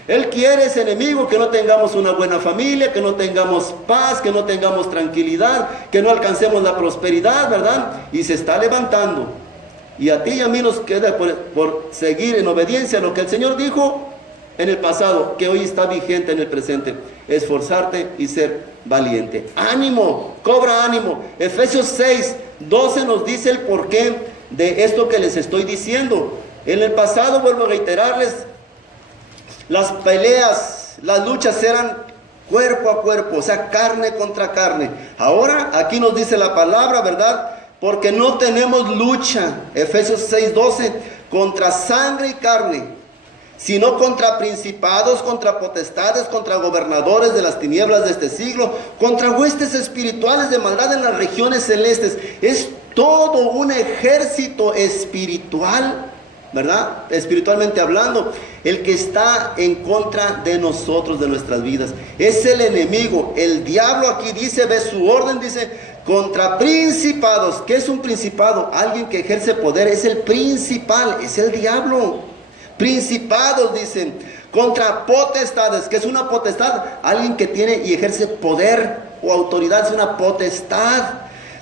Él quiere, ese enemigo, que no tengamos una buena familia, que no tengamos paz, que no tengamos tranquilidad, que no alcancemos la prosperidad, ¿verdad? Y se está levantando. Y a ti y a mí nos queda por seguir en obediencia a lo que el Señor dijo en el pasado, que hoy está vigente en el presente: esforzarte y ser valiente. ¡Ánimo! ¡Cobra ánimo! Efesios 6:12 nos dice el porqué de esto que les estoy diciendo. En el pasado, vuelvo a reiterarles, las peleas, las luchas eran cuerpo a cuerpo, o sea, carne contra carne. Ahora, aquí nos dice la palabra, ¿verdad? Porque no tenemos lucha, Efesios 6:12, contra sangre y carne, sino contra principados, contra potestades, contra gobernadores de las tinieblas de este siglo, contra huestes espirituales de maldad en las regiones celestes. Es todo un ejército espiritual, ¿verdad? Espiritualmente hablando, el que está en contra de nosotros, de nuestras vidas. Es el enemigo, el diablo. Aquí dice, ve su orden, dice, contra principados. ¿Qué es un principado? Alguien que ejerce poder, es el principal, es el diablo. Principados, dicen, contra potestades. ¿Qué es una potestad? Alguien que tiene y ejerce poder o autoridad, es una potestad.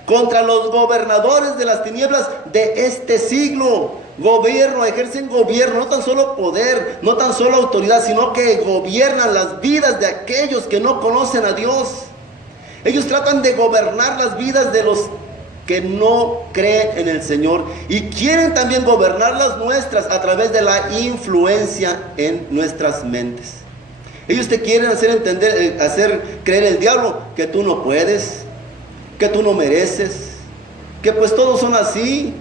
Contra los gobernadores de las tinieblas de este siglo. Gobierno, ejercen gobierno, no tan solo poder, no tan solo autoridad, sino que gobiernan las vidas de aquellos que no conocen a Dios. Ellos tratan de gobernar las vidas de los que no creen en el Señor, y quieren también gobernar las nuestras a través de la influencia en nuestras mentes. Ellos te quieren hacer entender, hacer creer el diablo que tú no puedes, que tú no mereces, que pues todos son así,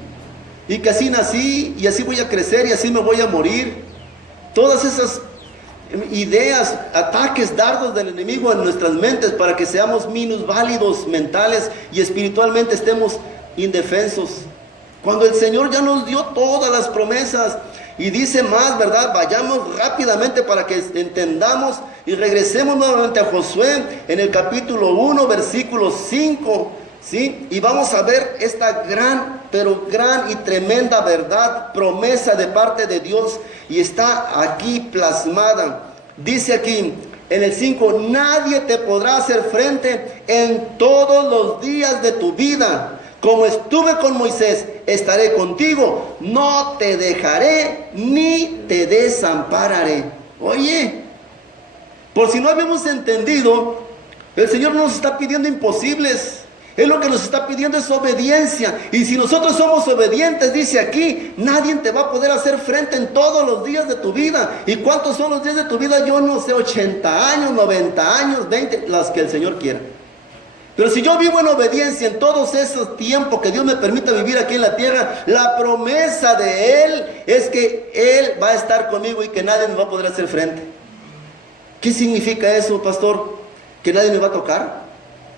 y que así nací, y así voy a crecer, y así me voy a morir. Todas esas ideas, ataques, dardos del enemigo en nuestras mentes para que seamos minusválidos mentales y espiritualmente estemos indefensos. Cuando el Señor ya nos dio todas las promesas y dice más, ¿verdad? Vayamos rápidamente para que entendamos y regresemos nuevamente a Josué en el capítulo 1, versículo 5, ¿sí? Y vamos a ver esta gran, pero gran y tremenda verdad, promesa de parte de Dios, y está aquí plasmada. Dice aquí en el 5, nadie te podrá hacer frente en todos los días de tu vida. Como estuve con Moisés, estaré contigo, no te dejaré ni te desampararé. Oye, por si no habíamos entendido, el Señor no nos está pidiendo imposibles. Él lo que nos está pidiendo es obediencia. Y si nosotros somos obedientes, dice aquí, nadie te va a poder hacer frente en todos los días de tu vida. ¿Y cuántos son los días de tu vida? Yo no sé, 80 años, 90 años, 20, las que el Señor quiera. Pero si yo vivo en obediencia en todos esos tiempos que Dios me permita vivir aquí en la tierra, la promesa de Él es que Él va a estar conmigo y que nadie me va a poder hacer frente. ¿Qué significa eso, pastor? ¿Que nadie me va a tocar?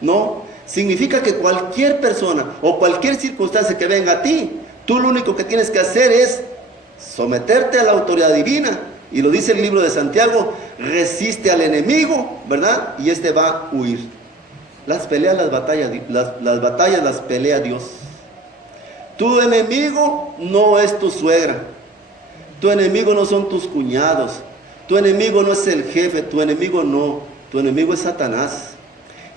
No, significa que cualquier persona o cualquier circunstancia que venga a ti, tú lo único que tienes que hacer es someterte a la autoridad divina. Y lo dice el libro de Santiago, resiste al enemigo, ¿verdad? Y este va a huir. Las batallas las pelea Dios. Tu enemigo no es tu suegra. Tu enemigo no son tus cuñados. Tu enemigo no es el jefe. Tu enemigo no. Tu enemigo es Satanás.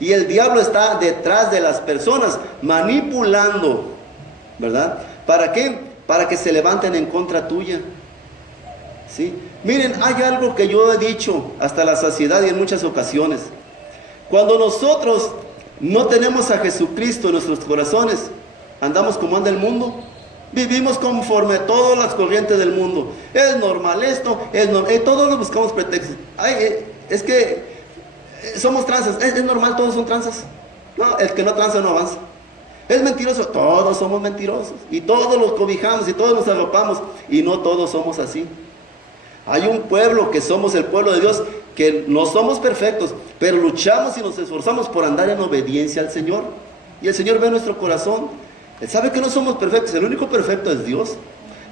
Y el diablo está detrás de las personas, manipulando, ¿verdad? ¿Para qué? Para que se levanten en contra tuya. ¿Sí? Miren, hay algo que yo he dicho hasta la saciedad y en muchas ocasiones. Cuando nosotros no tenemos a Jesucristo en nuestros corazones, andamos como anda el mundo. Vivimos conforme a todas las corrientes del mundo. Es normal esto, es normal. Todos lo buscamos pretextos. Ay, es que somos tranzas. Es normal, todos son tranzas. No, el que no tranza no avanza. Es mentiroso, todos somos mentirosos. Y todos los cobijamos y todos nos arropamos. Y no todos somos así. Hay un pueblo que somos el pueblo de Dios, que no somos perfectos, pero luchamos y nos esforzamos por andar en obediencia al Señor. Y el Señor ve nuestro corazón. Él sabe que no somos perfectos, el único perfecto es Dios.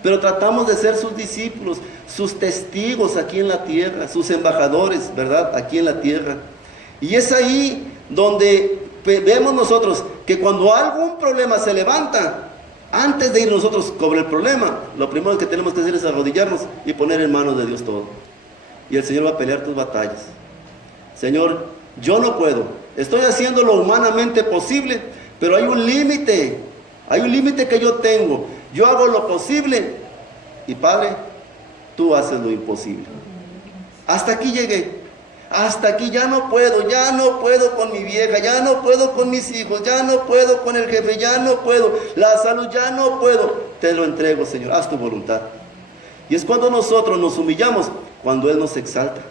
Pero tratamos de ser sus discípulos, sus testigos aquí en la tierra, sus embajadores, ¿verdad? Aquí en la tierra. Y es ahí donde vemos nosotros que cuando algún problema se levanta, antes de ir nosotros con el problema, lo primero que tenemos que hacer es arrodillarnos y poner en manos de Dios todo. Y el Señor va a pelear tus batallas. Señor, yo no puedo. Estoy haciendo lo humanamente posible, pero hay un límite. Hay un límite que yo tengo. Yo hago lo posible. Y Padre, tú haces lo imposible. Hasta aquí llegué. Hasta aquí ya no puedo con mi vieja, ya no puedo con mis hijos, ya no puedo con el jefe, ya no puedo, la salud, ya no puedo. Te lo entrego, Señor, haz tu voluntad. Y es cuando nosotros nos humillamos, cuando Él nos exalta.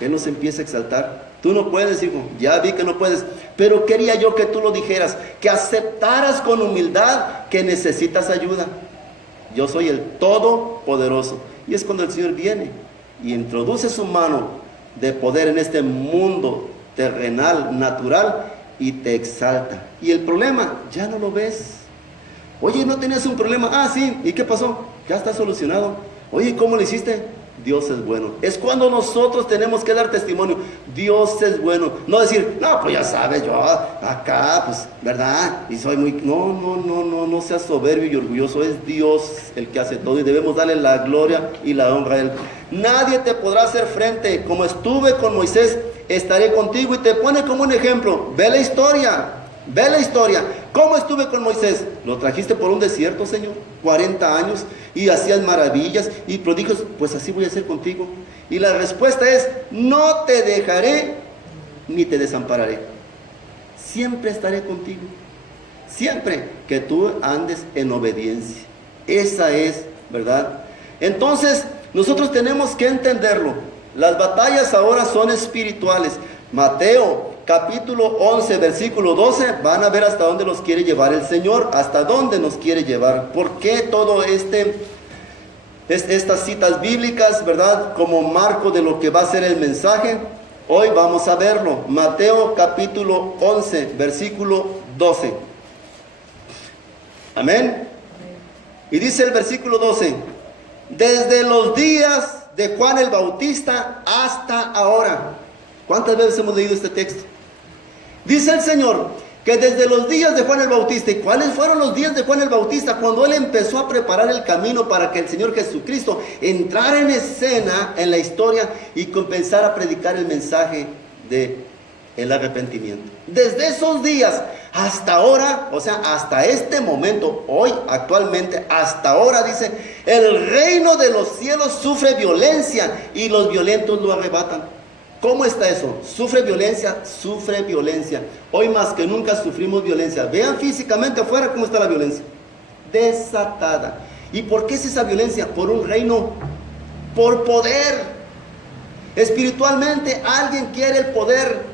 Él nos empieza a exaltar. Tú no puedes, hijo, ya vi que no puedes, pero quería yo que tú lo dijeras, que aceptaras con humildad que necesitas ayuda. Yo soy el Todopoderoso. Y es cuando el Señor viene y introduce su mano de poder en este mundo terrenal, natural, y te exalta. Y el problema, ya no lo ves. Oye, ¿no tenías un problema? Ah, sí, ¿y qué pasó? Ya está solucionado. Oye, ¿cómo lo hiciste? Dios es bueno. Es cuando nosotros tenemos que dar testimonio. Dios es bueno. No decir, no, pues ya sabes, yo acá, pues, ¿verdad? Y soy muy... No seas soberbio y orgulloso. Es Dios el que hace todo y debemos darle la gloria y la honra a Él. Nadie te podrá hacer frente. Como estuve con Moisés, estaré contigo. Y te pone como un ejemplo. Ve la historia. Ve la historia. ¿Cómo estuve con Moisés? Lo trajiste por un desierto, Señor, 40 años, y hacías maravillas y prodigios. Pues así voy a hacer contigo. Y la respuesta es, no te dejaré ni te desampararé. Siempre estaré contigo. Siempre que tú andes en obediencia. Esa es, ¿verdad? Entonces, nosotros tenemos que entenderlo. Las batallas ahora son espirituales. Mateo capítulo 11, versículo 12, van a ver hasta dónde los quiere llevar el Señor, hasta dónde nos quiere llevar. ¿Por qué todo estas citas bíblicas, verdad, como marco de lo que va a ser el mensaje? Hoy vamos a verlo. Mateo capítulo 11, versículo 12. Amén. Y dice el versículo 12: desde los días de Juan el Bautista hasta ahora. ¿Cuántas veces hemos leído este texto? Dice el Señor que desde los días de Juan el Bautista. ¿Y cuáles fueron los días de Juan el Bautista? Cuando él empezó a preparar el camino para que el Señor Jesucristo entrara en escena en la historia y comenzara a predicar el mensaje del arrepentimiento. Desde esos días hasta ahora, o sea, hasta este momento, hoy, actualmente, hasta ahora, dice, el reino de los cielos sufre violencia y los violentos lo arrebatan. ¿Cómo está eso? Sufre violencia. Hoy más que nunca sufrimos violencia. Vean físicamente afuera cómo está la violencia. Desatada. ¿Y por qué es esa violencia? Por un reino, por poder. Espiritualmente alguien quiere el poder.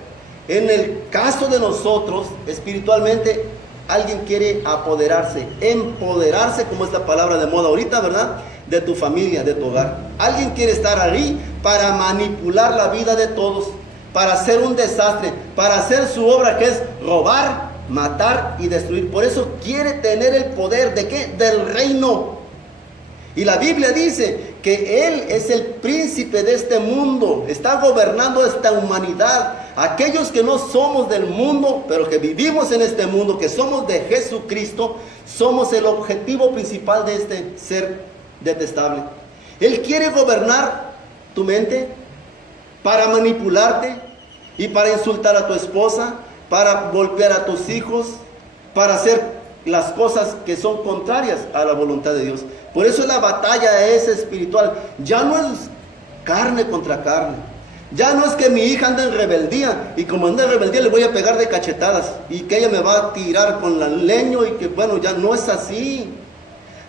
En el caso de nosotros, espiritualmente alguien quiere apoderarse, empoderarse, como es la palabra de moda ahorita, ¿verdad? De tu familia, de tu hogar. Alguien quiere estar ahí para manipular la vida de todos, para hacer un desastre, para hacer su obra, que es robar, matar y destruir. Por eso quiere tener el poder, ¿de qué? Del reino. Y la Biblia dice que Él es el príncipe de este mundo, está gobernando esta humanidad. Aquellos que no somos del mundo, pero que vivimos en este mundo, que somos de Jesucristo, somos el objetivo principal de este ser detestable. Él quiere gobernar tu mente para manipularte y para insultar a tu esposa, para golpear a tus hijos, para hacer las cosas que son contrarias a la voluntad de Dios. Por eso la batalla es espiritual. Ya no es carne contra carne. Ya no es que mi hija anda en rebeldía y como anda en rebeldía le voy a pegar de cachetadas y que ella me va a tirar con el leño y que bueno, ya no es así.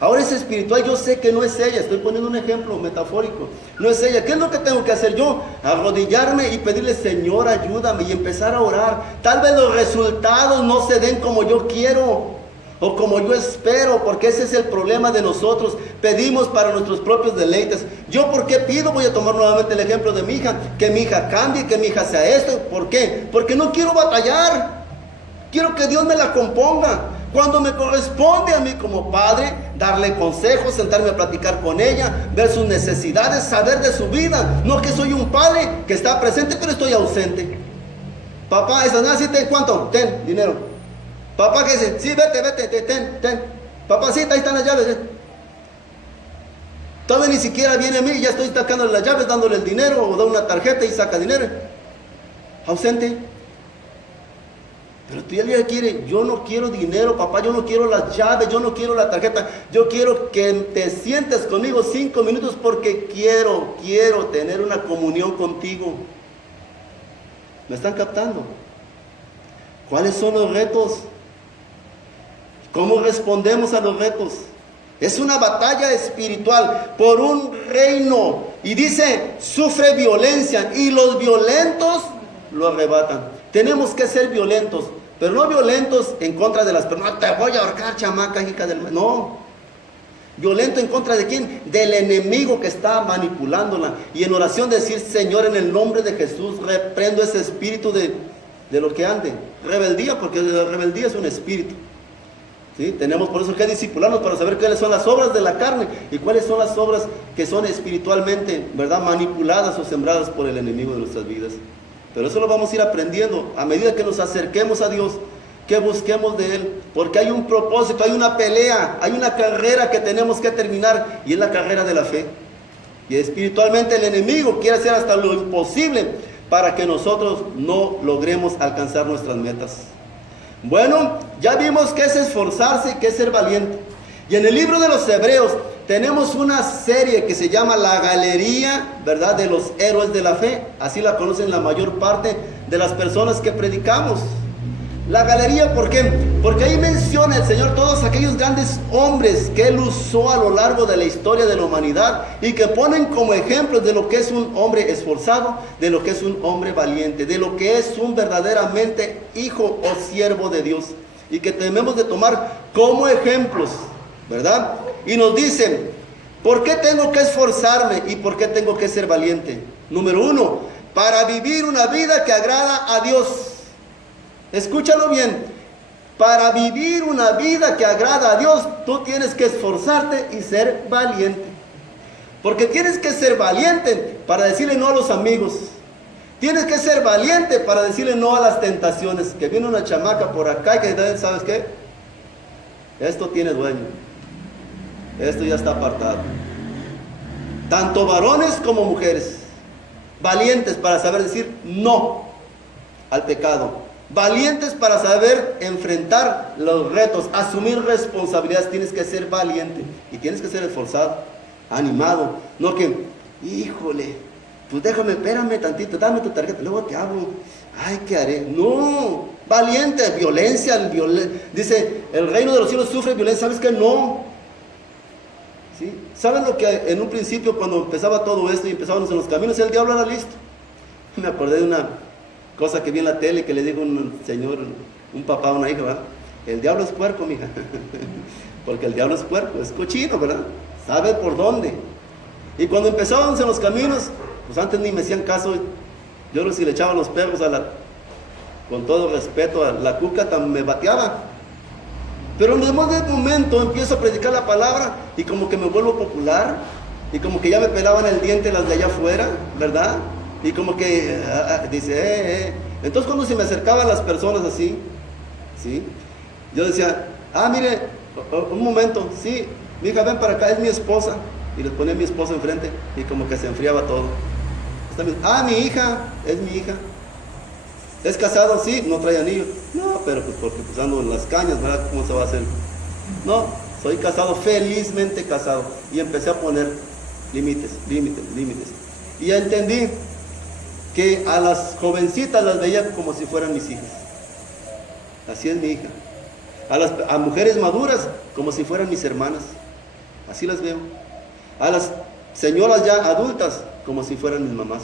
Ahora es espiritual. Yo sé que no es ella, estoy poniendo un ejemplo metafórico. No es ella. ¿Qué es lo que tengo que hacer yo? Arrodillarme y pedirle: Señor, ayúdame, y empezar a orar. Tal vez los resultados no se den como yo quiero o como yo espero, porque ese es el problema de nosotros. Pedimos para nuestros propios deleites. ¿Yo por qué pido? Voy a tomar nuevamente el ejemplo de mi hija. Que mi hija cambie, que mi hija sea esto. ¿Por qué? Porque no quiero batallar. Quiero que Dios me la componga. Cuando me corresponde a mí como padre darle consejos, sentarme a platicar con ella, ver sus necesidades, saber de su vida. No que soy un padre que está presente pero estoy ausente. Papá, esa nada, ¿sí ten cuánto? Ten dinero. Papá, ¿qué dice? Sí, vete, ten. Papacita, ahí están las llaves. Todavía ni siquiera viene a mí, ya estoy sacándole las llaves, dándole el dinero, o da una tarjeta y saca dinero. Ausente. Pero tú ya le quiere: yo no quiero dinero, papá, yo no quiero las llaves, yo no quiero la tarjeta, yo quiero que te sientes conmigo 5 minutos porque quiero tener una comunión contigo. ¿Me están captando? ¿Cuáles son los retos? ¿Cómo respondemos a los retos? Es una batalla espiritual por un reino. Y dice, sufre violencia y los violentos lo arrebatan. Tenemos que ser violentos, pero no violentos en contra de las personas. No, te voy a ahorcar, chamaca, hija del... No. Violento en contra de quién? Del enemigo que está manipulándola. Y en oración decir: Señor, en el nombre de Jesús, reprendo ese espíritu de lo que ande. Rebeldía, porque la rebeldía es un espíritu. ¿Sí? Tenemos por eso que discipularnos para saber cuáles son las obras de la carne y cuáles son las obras que son espiritualmente, ¿verdad?, manipuladas o sembradas por el enemigo de nuestras vidas. Pero eso lo vamos a ir aprendiendo a medida que nos acerquemos a Dios, que busquemos de Él, porque hay un propósito, hay una pelea, hay una carrera que tenemos que terminar, y es la carrera de la fe. Y espiritualmente el enemigo quiere hacer hasta lo imposible para que nosotros no logremos alcanzar nuestras metas. Bueno, ya vimos que es esforzarse y que es ser valiente. Y en el libro de los Hebreos tenemos una serie que se llama la Galería, ¿verdad?, de los héroes de la fe. Así la conocen la mayor parte de las personas que predicamos. La galería, ¿por qué? Porque ahí menciona el Señor todos aquellos grandes hombres que Él usó a lo largo de la historia de la humanidad y que ponen como ejemplos de lo que es un hombre esforzado, de lo que es un hombre valiente, de lo que es un verdaderamente hijo o siervo de Dios y que debemos de tomar como ejemplos, ¿verdad? Y nos dicen, ¿por qué tengo que esforzarme y por qué tengo que ser valiente? Número 1, para vivir una vida que agrada a Dios. Escúchalo bien, para vivir una vida que agrada a Dios, tú tienes que esforzarte y ser valiente. Porque tienes que ser valiente para decirle no a los amigos. Tienes que ser valiente para decirle no a las tentaciones. Que viene una chamaca por acá y que, ¿sabes qué? Esto tiene dueño. Esto ya está apartado. Tanto varones como mujeres. Valientes para saber decir no al pecado. Valientes para saber enfrentar los retos, asumir responsabilidades. Tienes que ser valiente y tienes que ser esforzado, animado. No que, híjole, pues déjame, espérame tantito, dame tu tarjeta, luego te hablo. Ay, ¿qué haré? No, valiente, violencia, dice, el reino de los cielos sufre violencia. ¿Sabes qué? No. ¿Sí? ¿Saben lo que en un principio, cuando empezaba todo esto y empezábamos en los caminos, el diablo era listo? Me acordé de una cosa que vi en la tele que le dijo un señor, un papá a una hija, ¿verdad? El diablo es puerco, mija. Porque el diablo es puerco, es cochino, ¿verdad? Sabe por dónde. Y cuando empezábamos en los caminos, pues antes ni me hacían caso. Yo no sé si le echaba los perros con todo respeto, a la cuca me bateaba. Pero en de momento empiezo a predicar la palabra y como que me vuelvo popular. Y como que ya me pelaban el diente las de allá afuera, ¿verdad? Y como que dice, Entonces cuando se me acercaban las personas así, ¿sí? Yo decía, mire, un momento, sí, mi hija, ven para acá, es mi esposa. Y les ponía a mi esposa enfrente y como que se enfriaba todo. Mi hija, es mi hija. ¿Es casado? Sí, no trae anillo. No, pero pues porque pues ando en las cañas, ¿verdad? ¿Cómo se va a hacer? No, soy casado, felizmente casado. Y empecé a poner límites. Y ya entendí que a las jovencitas las veía como si fueran mis hijas. Así es mi hija. A mujeres maduras como si fueran mis hermanas. Así las veo. A las señoras ya adultas como si fueran mis mamás.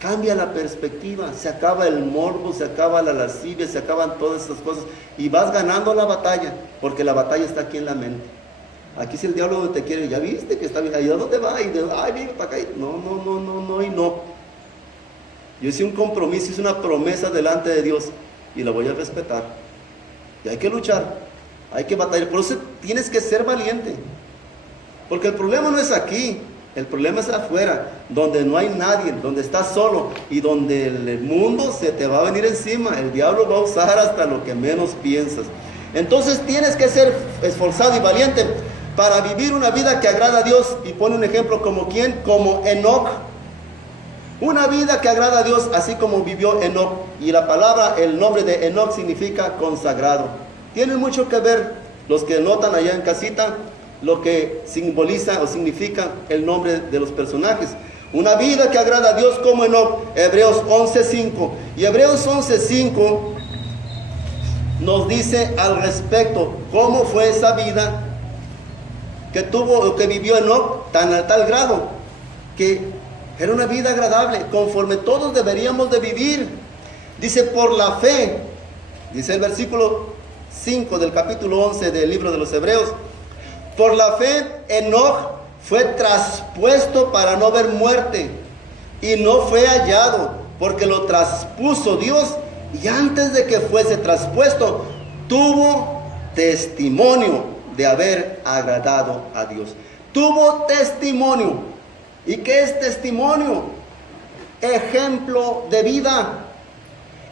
Cambia la perspectiva, se acaba el morbo, se acaba la lascivia, se acaban todas estas cosas y vas ganando la batalla, porque la batalla está aquí en la mente. Aquí si el diablo no te quiere, ya viste que está bien, ¿y a dónde va? Y viene para acá. No y no. Yo hice un compromiso, hice una promesa delante de Dios y la voy a respetar. Y hay que luchar, hay que batallar. Por eso tienes que ser valiente. Porque el problema no es aquí, el problema es afuera, donde no hay nadie, donde estás solo y donde el mundo se te va a venir encima. El diablo va a usar hasta lo que menos piensas. Entonces tienes que ser esforzado y valiente para vivir una vida que agrada a Dios. Y pone un ejemplo como ¿quién? Como Enoc. Una vida que agrada a Dios, así como vivió Enoc. Y la palabra, el nombre de Enoc significa consagrado. Tiene mucho que ver, los que notan allá en casita, lo que simboliza o significa el nombre de los personajes. Una vida que agrada a Dios como Enoc. Hebreos 11:5. Y Hebreos 11:5 nos dice al respecto cómo fue esa vida que tuvo o que vivió Enoc, tan a tal grado que era una vida agradable, conforme todos deberíamos de vivir. Dice, por la fe, dice el versículo 5 del capítulo 11 del libro de los Hebreos, por la fe Enoc fue traspuesto para no ver muerte, y no fue hallado, porque lo traspuso Dios, y antes de que fuese traspuesto, tuvo testimonio de haber agradado a Dios. Tuvo testimonio. ¿Y qué es testimonio? Ejemplo de vida.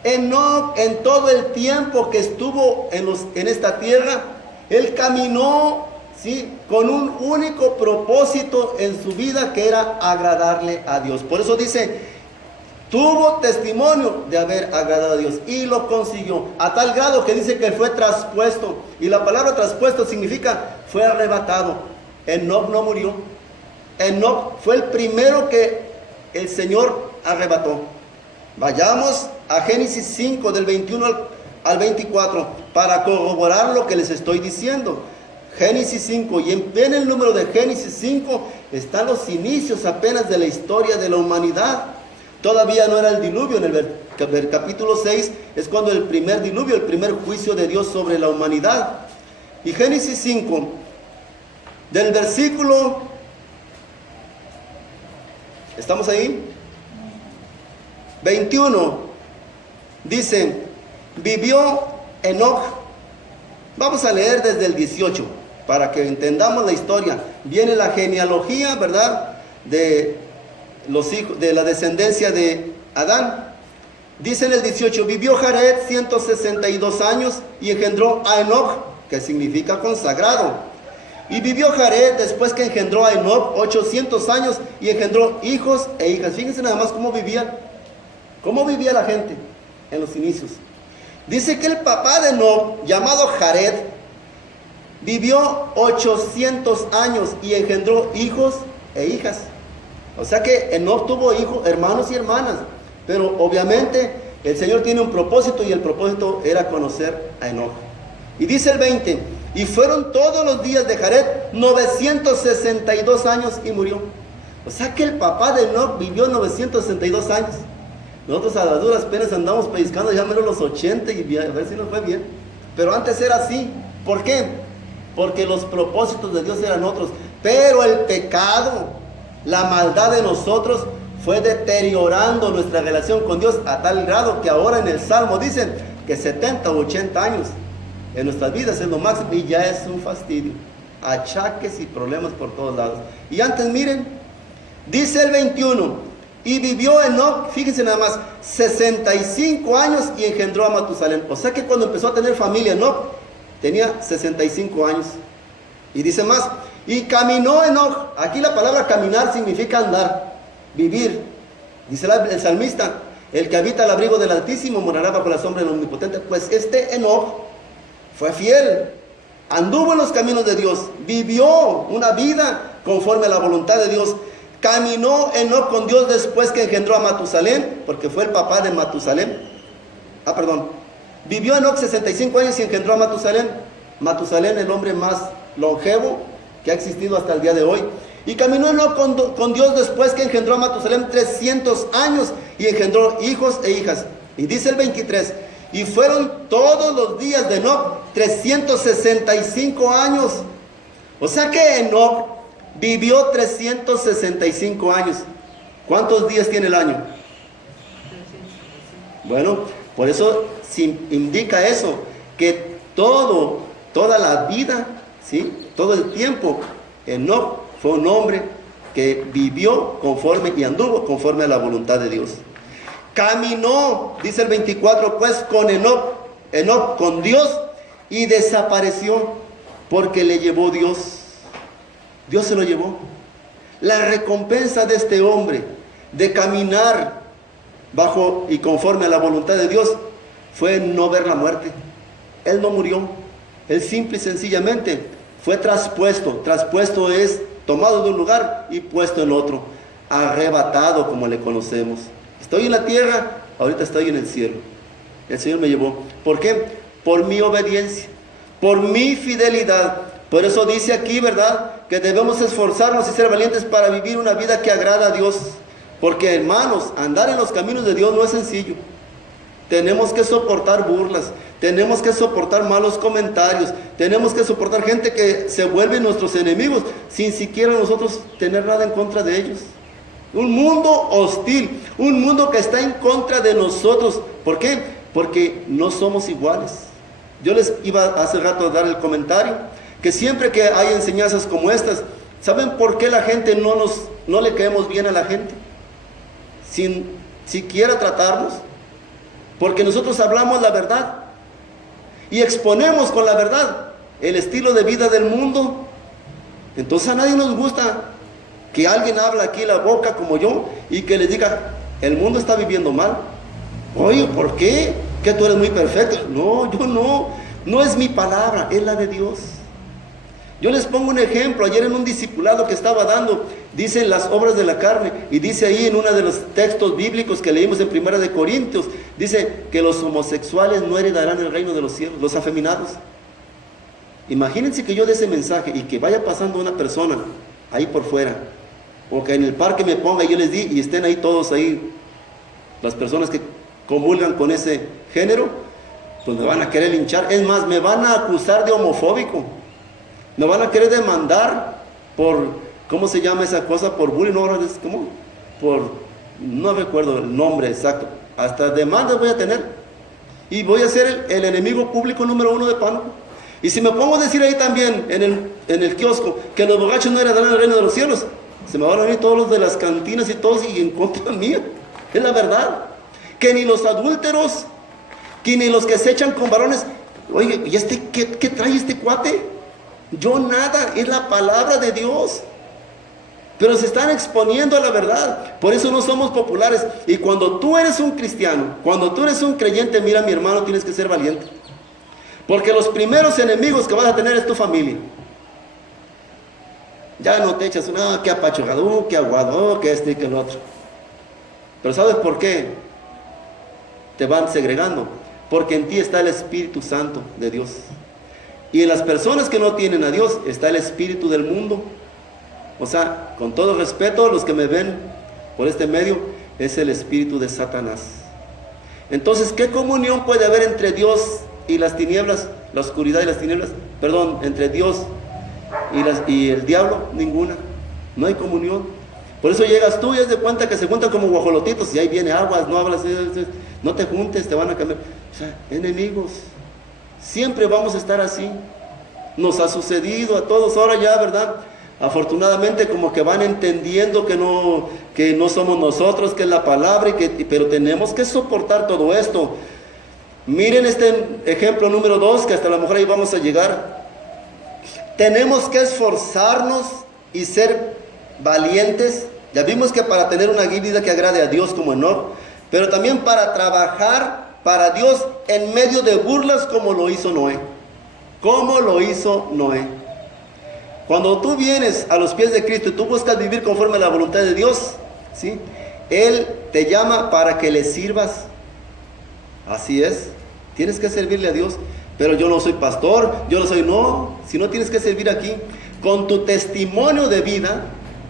Enoc, en todo el tiempo que estuvo en esta tierra, él caminó, ¿sí?, con un único propósito en su vida, que era agradarle a Dios. Por eso dice, tuvo testimonio de haber agradado a Dios y lo consiguió, a tal grado que dice que fue traspuesto. Y la palabra traspuesto significa fue arrebatado. Enoc no murió. Enoc fue el primero que el Señor arrebató. Vayamos a Génesis 5 del 21 al 24 para corroborar lo que les estoy diciendo. Génesis 5, y en el número de Génesis 5 están los inicios apenas de la historia de la humanidad. Todavía no era el diluvio. En el capítulo 6 es cuando el primer diluvio, el primer juicio de Dios sobre la humanidad. Y Génesis 5, del versículo, ¿estamos ahí? 21, dice, vivió Enoc. Vamos a leer desde el 18, para que entendamos la historia. Viene la genealogía, ¿verdad?, de los hijos, de la descendencia de Adán. Dice en el 18, vivió Jared 162 años y engendró a Enoc, que significa consagrado. Y vivió Jared después que engendró a Enoc 800 años y engendró hijos e hijas. Fíjense nada más cómo vivía la gente en los inicios. Dice que el papá de Enoc, llamado Jared, vivió 800 años y engendró hijos e hijas. O sea que Enoc tuvo hijos, hermanos y hermanas. Pero obviamente el Señor tiene un propósito, y el propósito era conocer a Enoc. Y dice el 20, y fueron todos los días de Jared 962 años y murió. O sea que el papá de Enoc vivió 962 años. Nosotros a las duras penas andamos pellizcando ya menos los 80 y a ver si nos fue bien. Pero antes era así. ¿Por qué? Porque los propósitos de Dios eran otros. Pero el pecado, la maldad de nosotros, fue deteriorando nuestra relación con Dios a tal grado que ahora en el Salmo dicen que 70 o 80 años en nuestras vidas es lo máximo, y ya es un fastidio. Achaques y problemas por todos lados. Y antes, miren, dice el 21, y vivió Enoc, fíjense nada más, 65 años y engendró a Matusalén. O sea que cuando empezó a tener familia Enoc, tenía 65 años. Y dice más, y caminó Enoc. Aquí la palabra caminar significa andar, vivir. Dice el salmista, el que habita al abrigo del Altísimo morará bajo la sombra del Omnipotente. Pues este Enoc fue fiel, anduvo en los caminos de Dios, vivió una vida conforme a la voluntad de Dios. Caminó Enoc con Dios después que engendró a Matusalén, porque fue el papá de Matusalén. Vivió Enoc 65 años y engendró a Matusalén. Matusalén, el hombre más longevo que ha existido hasta el día de hoy. Y caminó Enoc con Dios después que engendró a Matusalén 300 años y engendró hijos e hijas. Y dice el 23, y fueron todos los días de Enoc 365 años. O sea que Enoc vivió 365 años. ¿Cuántos días tiene el año? Bueno, por eso indica eso, que toda la vida, ¿sí?, todo el tiempo, Enoc fue un hombre que vivió conforme y anduvo conforme a la voluntad de Dios. Caminó, dice el 24, pues con Enoc con Dios, y desapareció porque le llevó Dios. Dios se lo llevó. La recompensa de este hombre de caminar bajo y conforme a la voluntad de Dios fue no ver la muerte. Él no murió. Él simple y sencillamente fue traspuesto. Traspuesto es tomado de un lugar y puesto en otro. Arrebatado, como le conocemos. Estoy en la tierra, ahorita estoy en el cielo. El Señor me llevó. ¿Por qué? Por mi obediencia, por mi fidelidad. Por eso dice aquí, ¿verdad?, que debemos esforzarnos y ser valientes para vivir una vida que agrada a Dios. Porque, hermanos, andar en los caminos de Dios no es sencillo. Tenemos que soportar burlas, tenemos que soportar malos comentarios, tenemos que soportar gente que se vuelve nuestros enemigos sin siquiera nosotros tener nada en contra de ellos. Un mundo hostil, un mundo que está en contra de nosotros. ¿Por qué? Porque no somos iguales. Yo les iba hace rato a dar el comentario que siempre que hay enseñanzas como estas, ¿saben por qué la gente no le caemos bien a la gente? Sin siquiera tratarnos. Porque nosotros hablamos la verdad y exponemos con la verdad el estilo de vida del mundo. Entonces a nadie nos gusta que alguien hable aquí la boca como yo y que les diga, el mundo está viviendo mal. Oye, ¿por qué? Que tú eres muy perfecto. No, yo no es mi palabra, es la de Dios. Yo les pongo un ejemplo. Ayer en un discipulado que estaba dando, dice las obras de la carne, y dice ahí en uno de los textos bíblicos que leímos en 1 de Corintios, dice que los homosexuales no heredarán el reino de los cielos, los afeminados. Imagínense que yo dé ese mensaje y que vaya pasando una persona ahí por fuera, o que en el parque me ponga y yo les di y estén ahí todos ahí, las personas que comulgan con ese género, pues me van a querer linchar. Es más, me van a acusar de homofóbico. Me van a querer demandar por, ¿cómo se llama esa cosa? Por bullying, ¿no? ¿Cómo? No recuerdo el nombre exacto. Hasta demandas voy a tener. Y voy a ser el enemigo público número 1 de Pánuco. Y si me pongo a decir ahí también, en el kiosco, que los borrachos no heredarán el reino de los cielos, se me van a venir todos los de las cantinas y todos y en contra mía. Es la verdad. Que ni los adúlteros, que ni los que se echan con varones. Oye, ¿y qué trae este cuate? Yo nada, es la palabra de Dios. Pero se están exponiendo a la verdad. Por eso no somos populares. Y cuando tú eres un cristiano, cuando tú eres un creyente, mira mi hermano, tienes que ser valiente. Porque los primeros enemigos que vas a tener es tu familia. Ya no te echas una, que apachurrado, que aguado, que este y que el otro. Pero ¿sabes por qué te van segregando? Porque en ti está el Espíritu Santo de Dios. Y en las personas que no tienen a Dios está el espíritu del mundo. O sea, con todo respeto, los que me ven por este medio, es el espíritu de Satanás. Entonces, ¿qué comunión puede haber entre Dios y las tinieblas? La oscuridad y las tinieblas. Perdón, entre Dios y el diablo, ninguna. No hay comunión. Por eso llegas tú y haz de cuenta que se juntan como guajolotitos. Y ahí viene aguas, no hablas, no te juntes, te van a cambiar. O sea, enemigos. Siempre vamos a estar así. Nos ha sucedido a todos ahora ya, ¿verdad? Afortunadamente como que van entendiendo que no somos nosotros, que es la palabra, pero tenemos que soportar todo esto. Miren este ejemplo número 2, que hasta a lo mejor ahí vamos a llegar. Tenemos que esforzarnos y ser valientes. Ya vimos que para tener una vida que agrade a Dios como Enoc, pero también para trabajar para Dios en medio de burlas como lo hizo Noé. Como lo hizo Noé. Cuando tú vienes a los pies de Cristo y tú buscas vivir conforme a la voluntad de Dios, ¿sí? Él te llama para que le sirvas. Así es. Tienes que servirle a Dios. Pero yo no soy pastor, no. Si no, tienes que servir aquí. Con tu testimonio de vida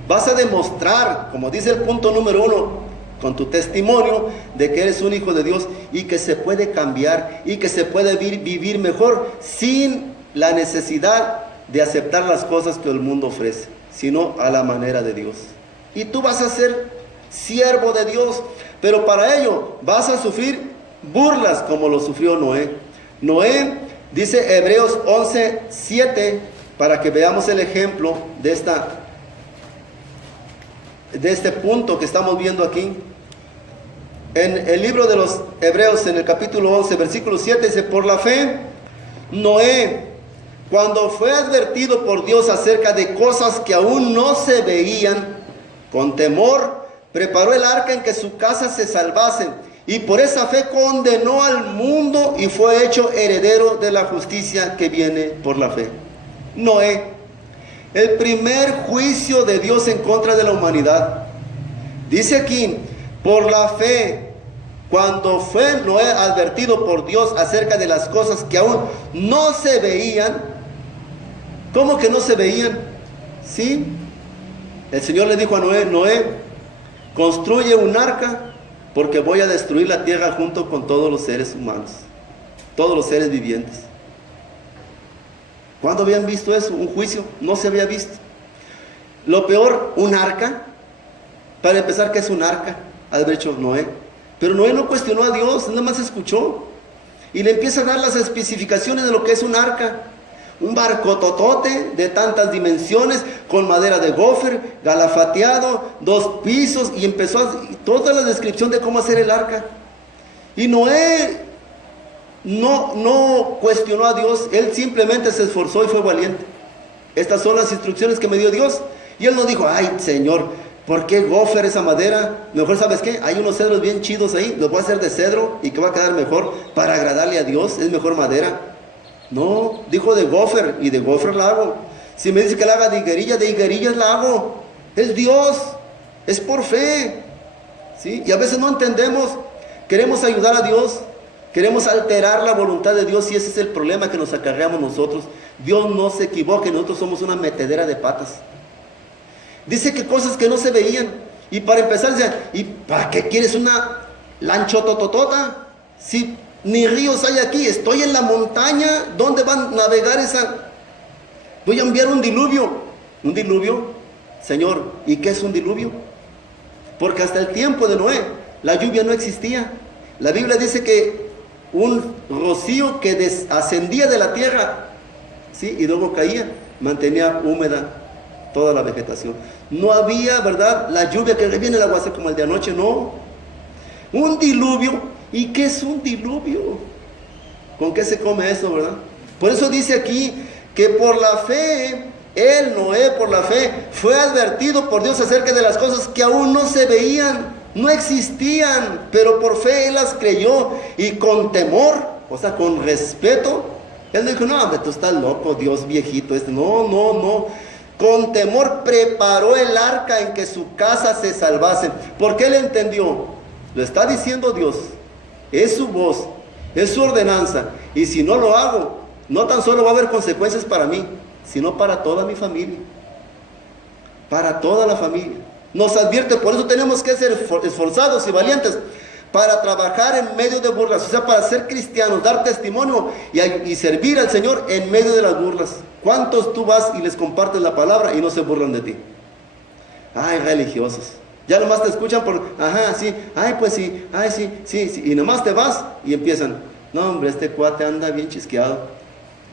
vas a demostrar, como dice el punto número 1, con tu testimonio de que eres un hijo de Dios y que se puede cambiar y que se puede vivir mejor sin la necesidad de aceptar las cosas que el mundo ofrece, sino a la manera de Dios. Y tú vas a ser siervo de Dios, pero para ello vas a sufrir burlas como lo sufrió Noé. Noé, dice Hebreos 11:7, para que veamos el ejemplo de este punto que estamos viendo aquí. En el libro de los Hebreos, en el capítulo 11, versículo 7, dice: por la fe, Noé, cuando fue advertido por Dios acerca de cosas que aún no se veían, con temor, preparó el arca en que su casa se salvase, y por esa fe condenó al mundo y fue hecho heredero de la justicia que viene por la fe. Noé, el primer juicio de Dios en contra de la humanidad. Dice aquí, por la fe, cuando fue Noé advertido por Dios acerca de las cosas que aún no se veían. ¿Cómo que no se veían? Sí, el Señor le dijo a Noé: Noé, construye un arca, porque voy a destruir la tierra junto con todos los seres humanos, todos los seres vivientes. ¿Cuándo habían visto eso? Un juicio, no se había visto. Lo peor, un arca. Para empezar, ¿qué es un arca? Ha de haber hecho Noé. Pero Noé no cuestionó a Dios, nada más escuchó. Y le empieza a dar las especificaciones de lo que es un arca. Un barco totote de tantas dimensiones, con madera de gofer, galafateado, 2 pisos, y empezó toda la descripción de cómo hacer el arca. Y Noé no cuestionó a Dios, él simplemente se esforzó y fue valiente. Estas son las instrucciones que me dio Dios. Y él no dijo: ay, Señor, ¿por qué gofer esa madera? Mejor, ¿sabes qué? Hay unos cedros bien chidos ahí, los voy a hacer de cedro y que va a quedar mejor para agradarle a Dios, es mejor madera. No, dijo de gofer, y de gofer la hago. Si me dice que la haga de higuerillas la hago. Es Dios, es por fe, ¿sí? Y a veces no entendemos, queremos ayudar a Dios, queremos alterar la voluntad de Dios y ese es el problema que nos acarreamos nosotros. Dios no se equivoque, nosotros somos una metedera de patas. Dice que cosas que no se veían. Y para empezar, dice, ¿y para qué quieres una lanchotototota? Si ni ríos hay aquí, estoy en la montaña, ¿dónde van a navegar esa? Voy a enviar un diluvio. ¿Un diluvio? Señor, ¿y qué es un diluvio? Porque hasta el tiempo de Noé, la lluvia no existía. La Biblia dice que un rocío que ascendía de la tierra, ¿sí? Y luego caía, mantenía húmeda toda la vegetación. No había, ¿verdad?, la lluvia que viene el aguacero como el de anoche, no. Un diluvio. ¿Y qué es un diluvio? ¿Con qué se come eso, verdad? Por eso dice aquí que por la fe, él, Noé, por la fe, fue advertido por Dios acerca de las cosas que aún no se veían, no existían, pero por fe él las creyó y con temor, o sea, con respeto, él dijo, no, hombre, tú estás loco, Dios viejito este. No. Con temor preparó el arca en que su casa se salvase. Porque él entendió, lo está diciendo Dios, es su voz, es su ordenanza. Y si no lo hago, no tan solo va a haber consecuencias para mí, sino para toda mi familia. Para toda la familia. Nos advierte, por eso tenemos que ser esforzados y valientes para trabajar en medio de burlas, o sea, para ser cristianos, dar testimonio y servir al Señor en medio de las burlas. ¿Cuántos tú vas y les compartes la palabra y no se burlan de ti? Ay, religiosos. Ya nomás te escuchan por, ajá, sí, ay, pues sí, ay, sí, y nomás te vas y empiezan, no, hombre, este cuate anda bien chisqueado.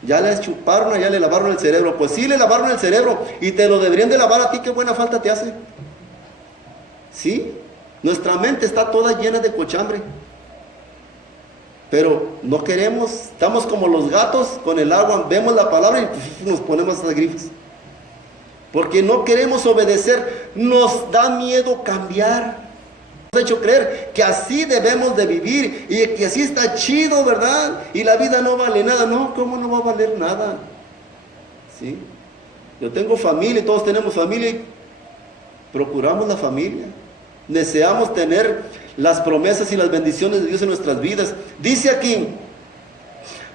Ya le chuparon, ya le lavaron el cerebro. Pues sí, le lavaron el cerebro y te lo deberían de lavar a ti, qué buena falta te hace. ¿Sí? Nuestra mente está toda llena de cochambre. Pero no queremos, estamos como los gatos con el agua, vemos la palabra y nos ponemos a grifos. Porque no queremos obedecer, nos da miedo cambiar. Nos ha hecho creer que así debemos de vivir y que así está chido, ¿verdad? Y la vida no vale nada. No, ¿cómo no va a valer nada? ¿Sí? Yo tengo familia, todos tenemos familia y procuramos la familia. Deseamos tener las promesas y las bendiciones de Dios en nuestras vidas. Dice aquí,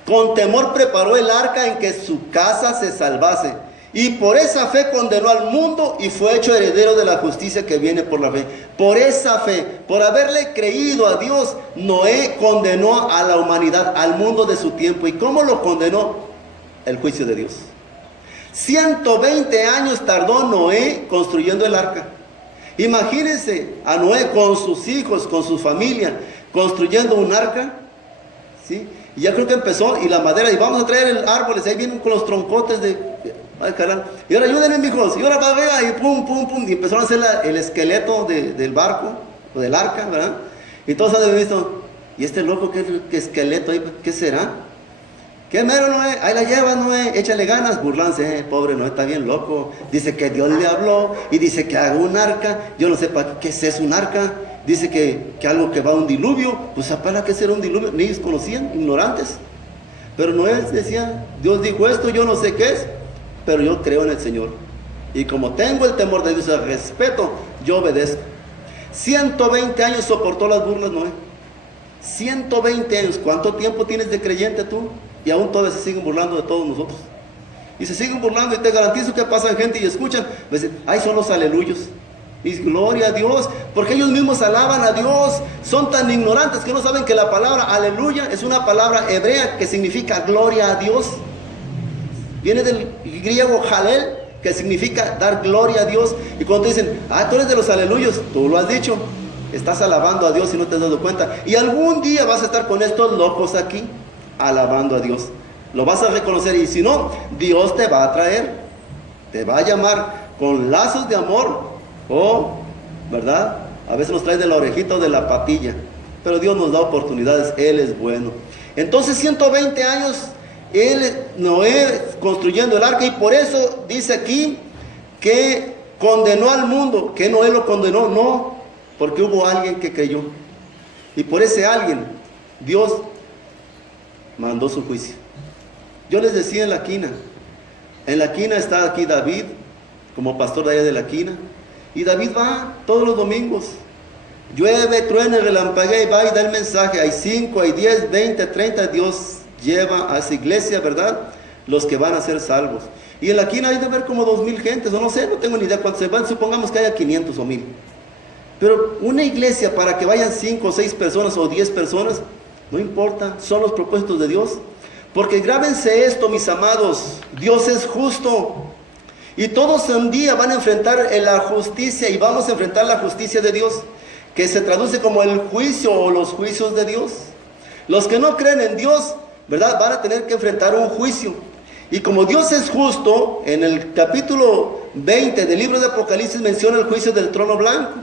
con temor preparó el arca en que su casa se salvase. Y por esa fe condenó al mundo y fue hecho heredero de la justicia que viene por la fe. Por esa fe, por haberle creído a Dios, Noé condenó a la humanidad, al mundo de su tiempo. ¿Y cómo lo condenó? El juicio de Dios. 120 años tardó Noé construyendo el arca. Imagínense a Noé con sus hijos, con su familia, construyendo un arca, ¿sí? Y ya creo que empezó, y la madera, y vamos a traer el árboles, ahí vienen con los troncotes de... Ay, caramba. Y ahora ayúdenme, mijos, y ahora va a ver, y pum, y empezaron a hacer el esqueleto del barco, o del arca, ¿verdad? Y todos han visto, ¿y este loco qué esqueleto ahí, qué será? ¿Qué mero, Noé? Ahí la llevas, Noé, échale ganas, burlanse, pobre Noé, está bien loco. Dice que Dios le habló y dice que haga un arca. Yo no sé para qué es un arca. Dice que algo que va a un diluvio. Pues ¿para qué será un diluvio? Ni ellos conocían, ignorantes. Pero Noé decía, Dios dijo esto, yo no sé qué es, pero yo creo en el Señor. Y como tengo el temor de Dios, el respeto, yo obedezco. 120 años soportó las burlas Noé. 120 años. ¿Cuánto tiempo tienes de creyente tú? Y aún todavía se siguen burlando de todos nosotros. Y se siguen burlando y te garantizo que pasan gente y escuchan. Pues, ahí son los aleluyos. Y gloria a Dios. Porque ellos mismos alaban a Dios. Son tan ignorantes que no saben que la palabra aleluya es una palabra hebrea que significa gloria a Dios. Viene del griego halel, que significa dar gloria a Dios. Y cuando te dicen, tú eres de los aleluyos, tú lo has dicho. Estás alabando a Dios y no te has dado cuenta. Y algún día vas a estar con estos locos aquí, alabando a Dios. Lo vas a reconocer y si no, Dios te va a traer, te va a llamar con lazos de amor o, ¿verdad? A veces nos trae de la orejita o de la patilla, pero Dios nos da oportunidades, Él es bueno. Entonces 120 años Noé construyendo el arca y por eso dice aquí que condenó al mundo. ¿Que Noé lo condenó? No, porque hubo alguien que creyó y por ese alguien Dios mandó su juicio. Yo les decía en la quina, En la quina está aquí David, como pastor de allá de la quina. Y David va todos los domingos. Llueve, truene, relampaguea y va y da el mensaje. Hay 5, hay 10, 20, 30. Dios lleva a esa iglesia, ¿verdad? Los que van a ser salvos. Y en la quina hay de ver como 2,000 gentes, o no sé, no tengo ni idea cuántos se van. Supongamos que haya 500 o 1,000. Pero una iglesia para que vayan 5 o 6 personas o 10 personas, no importa, son los propósitos de Dios. Porque grábense esto, mis amados, Dios es justo. Y todos un día van a enfrentar la justicia, y vamos a enfrentar la justicia de Dios, que se traduce como el juicio o los juicios de Dios. Los que no creen en Dios, ¿verdad?, van a tener que enfrentar un juicio. Y como Dios es justo, en el capítulo 20 del libro de Apocalipsis menciona el juicio del trono blanco.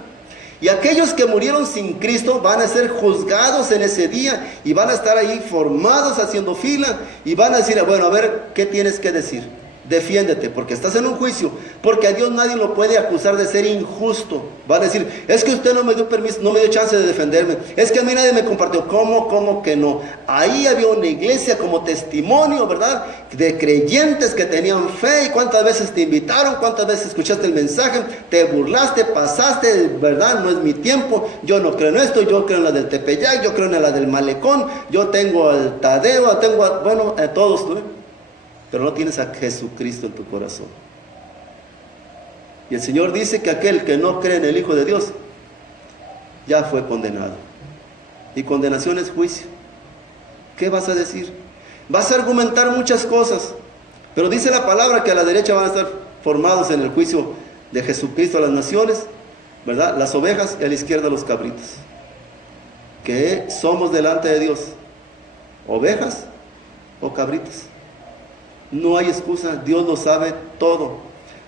Y aquellos que murieron sin Cristo van a ser juzgados en ese día y van a estar ahí formados haciendo fila y van a decir, bueno, a ver, ¿qué tienes que decir? Defiéndete, porque estás en un juicio, porque a Dios nadie lo puede acusar de ser injusto. Va a decir, es que usted no me dio permiso, no me dio chance de defenderme, es que a mí nadie me compartió. ¿Cómo que no? Ahí había una iglesia como testimonio, ¿verdad?, de creyentes que tenían fe. Y cuántas veces te invitaron, cuántas veces escuchaste el mensaje, te burlaste, pasaste, ¿verdad? No es mi tiempo, yo no creo en esto, yo creo en la del Tepeyac, yo creo en la del Malecón, yo tengo al Tadeo, tengo a todos, ¿no? Pero no tienes a Jesucristo en tu corazón. Y el Señor dice que aquel que no cree en el Hijo de Dios ya fue condenado. Y condenación es juicio. ¿Qué vas a decir? Vas a argumentar muchas cosas, pero dice la palabra que a la derecha van a estar formados en el juicio de Jesucristo a las naciones, ¿verdad?, las ovejas, y a la izquierda los cabritos. ¿Qué somos delante de Dios? ¿Ovejas o cabritos? No hay excusa, Dios lo sabe todo.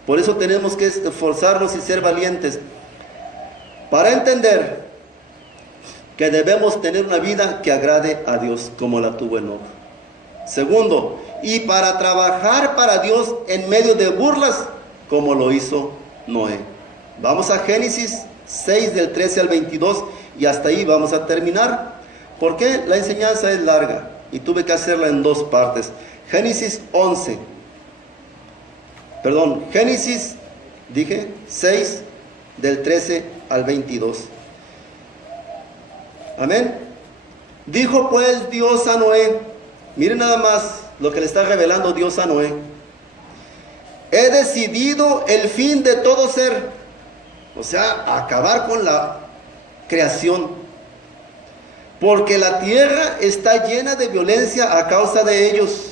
Por eso tenemos que esforzarnos y ser valientes para entender que debemos tener una vida que agrade a Dios, como la tuvo Enoc. Segundo, y para trabajar para Dios en medio de burlas, como lo hizo Noé. Vamos a Génesis 6 del 13 al 22 y hasta ahí vamos a terminar, porque la enseñanza es larga y tuve que hacerla en 2 partes. Génesis 6 del 13 al 22. Amén. Dijo pues Dios a Noé, miren nada más lo que le está revelando Dios a Noé. He decidido el fin de todo ser, o sea, acabar con la creación, porque la tierra está llena de violencia a causa de ellos.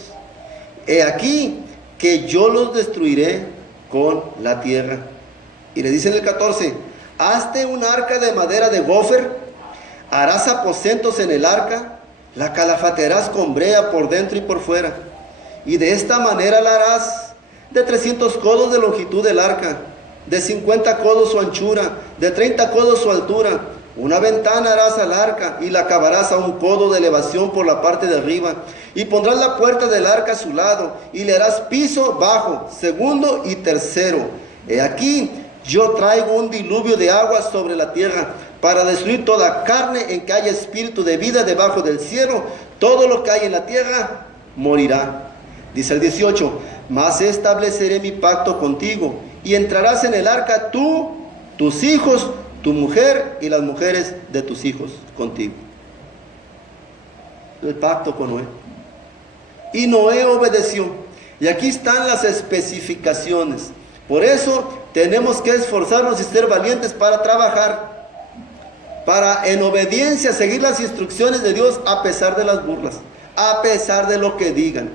He aquí que yo los destruiré con la tierra. Y le dice en el 14, hazte un arca de madera de gofer, harás aposentos en el arca, la calafatearás con brea por dentro y por fuera. Y de esta manera la harás de 300 codos de longitud del arca, de 50 codos su anchura, de 30 codos su altura. Una ventana harás al arca y la acabarás a 1 codo de elevación por la parte de arriba. Y pondrás la puerta del arca a su lado y le harás piso bajo, segundo y tercero. He aquí, yo traigo un diluvio de aguas sobre la tierra para destruir toda carne en que haya espíritu de vida debajo del cielo. Todo lo que hay en la tierra morirá. Dice el 18, mas estableceré mi pacto contigo y entrarás en el arca tú, tus hijos, tu mujer y las mujeres de tus hijos contigo. El pacto con Noé. Y Noé obedeció. Y aquí están las especificaciones. Por eso tenemos que esforzarnos y ser valientes para trabajar, para en obediencia seguir las instrucciones de Dios a pesar de las burlas, a pesar de lo que digan.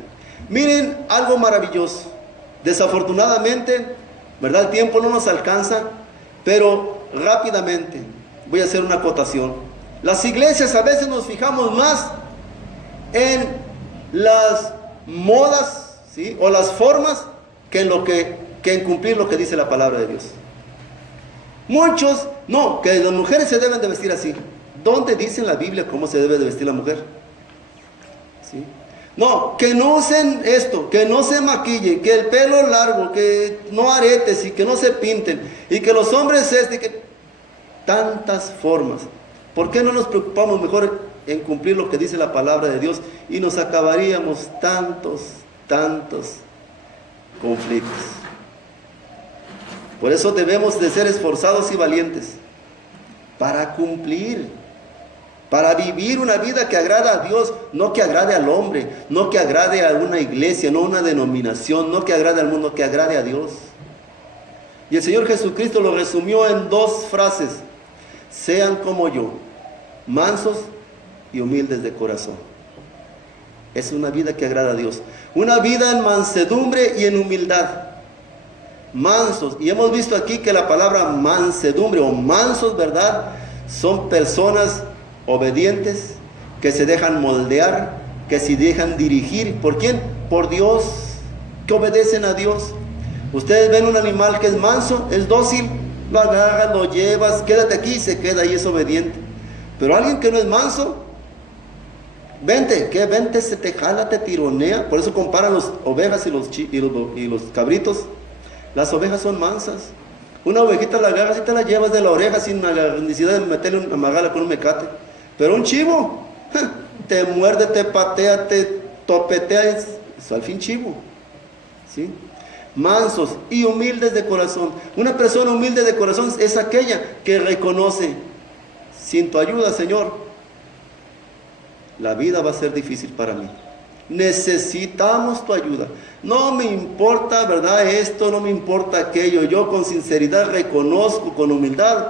Miren algo maravilloso. Desafortunadamente, ¿verdad?, el tiempo no nos alcanza, pero rápidamente voy a hacer una acotación. Las iglesias a veces nos fijamos más en las modas, ¿sí?, o las formas que en cumplir lo que dice la palabra de Dios. Muchos, no, que las mujeres se deben de vestir así. ¿Dónde dice en la Biblia cómo se debe de vestir la mujer? ¿Sí? No, que no usen esto, que no se maquillen, que el pelo largo, que no aretes y que no se pinten, y que los hombres que tantas formas. ¿Por qué no nos preocupamos mejor en cumplir lo que dice la palabra de Dios y nos acabaríamos tantos conflictos. Por eso debemos de ser esforzados y valientes para cumplir, para vivir una vida que agrada a Dios, no que agrade al hombre, no que agrade a una iglesia, no a una denominación, no que agrade al mundo, que agrade a Dios. Y el Señor Jesucristo lo resumió en 2 frases: sean como yo, mansos y humildes de corazón. Es una vida que agrada a Dios, una vida en mansedumbre y en humildad. Mansos, y hemos visto aquí que la palabra mansedumbre o mansos, ¿verdad?, son personas obedientes, que se dejan moldear, que se dejan dirigir. ¿Por quién? Por Dios, que obedecen a Dios. Ustedes ven un animal que es manso, es dócil, lo agarras, lo llevas, quédate aquí, se queda y es obediente. Pero alguien que no es manso, vente, ¿qué? Vente, se te jala, te tironea. Por eso comparan las ovejas y los cabritos. Las ovejas son mansas. Una ovejita la agarras y te la llevas de la oreja sin la necesidad de meterle una magala con un mecate. Pero un chivo, te muerde, te patea, te topetea, es al fin chivo. ¿Sí? Mansos y humildes de corazón. Una persona humilde de corazón es aquella que reconoce: sin tu ayuda, Señor, la vida va a ser difícil para mí. Necesitamos tu ayuda. No me importa, ¿verdad?, esto, no me importa aquello. Yo con sinceridad reconozco, con humildad,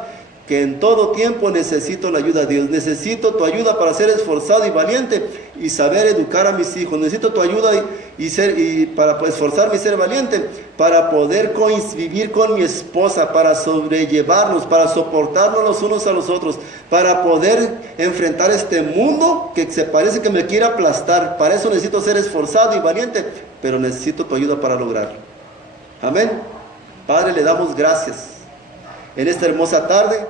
que en todo tiempo necesito la ayuda de Dios. Necesito tu ayuda para ser esforzado y valiente y saber educar a mis hijos. Necesito tu ayuda para esforzarme y ser valiente, para poder vivir con mi esposa, para sobrellevarnos, para soportarnos los unos a los otros, para poder enfrentar este mundo que se parece que me quiere aplastar. Para eso necesito ser esforzado y valiente, pero necesito tu ayuda para lograrlo. Amén. Padre, le damos gracias en esta hermosa tarde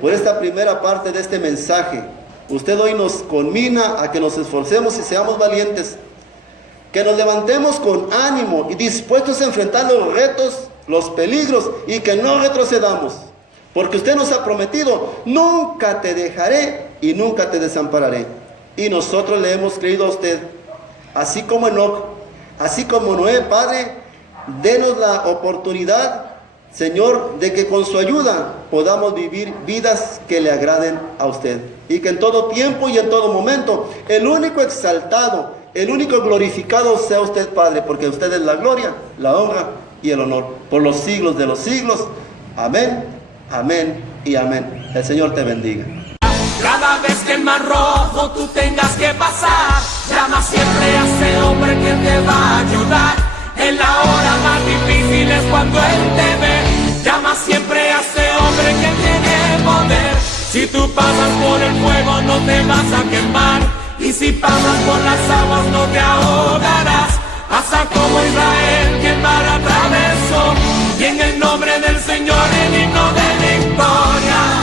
por esta primera parte de este mensaje. Usted hoy nos conmina a que nos esforcemos y seamos valientes, que nos levantemos con ánimo y dispuestos a enfrentar los retos, los peligros, y que no retrocedamos, porque usted nos ha prometido: nunca te dejaré y nunca te desampararé. Y nosotros le hemos creído a usted, así como Enoc, así como Noé. Padre, denos la oportunidad, Señor, de que con su ayuda podamos vivir vidas que le agraden a usted, y que en todo tiempo y en todo momento el único exaltado, el único glorificado sea usted, Padre, porque usted es la gloria, la honra y el honor por los siglos de los siglos. Amén, amén y amén. El Señor te bendiga. Cada vez que el mar rojo tú tengas que pasar, llama siempre a ese hombre que te va a ayudar. En la hora más difícil es cuando Él te ve. Llama siempre a ese hombre que tiene poder. Si tú pasas por el fuego no te vas a quemar, y si pasas por las aguas no te ahogarás. Hasta como Israel que el mar atravesó, y en el nombre del Señor el himno de victoria.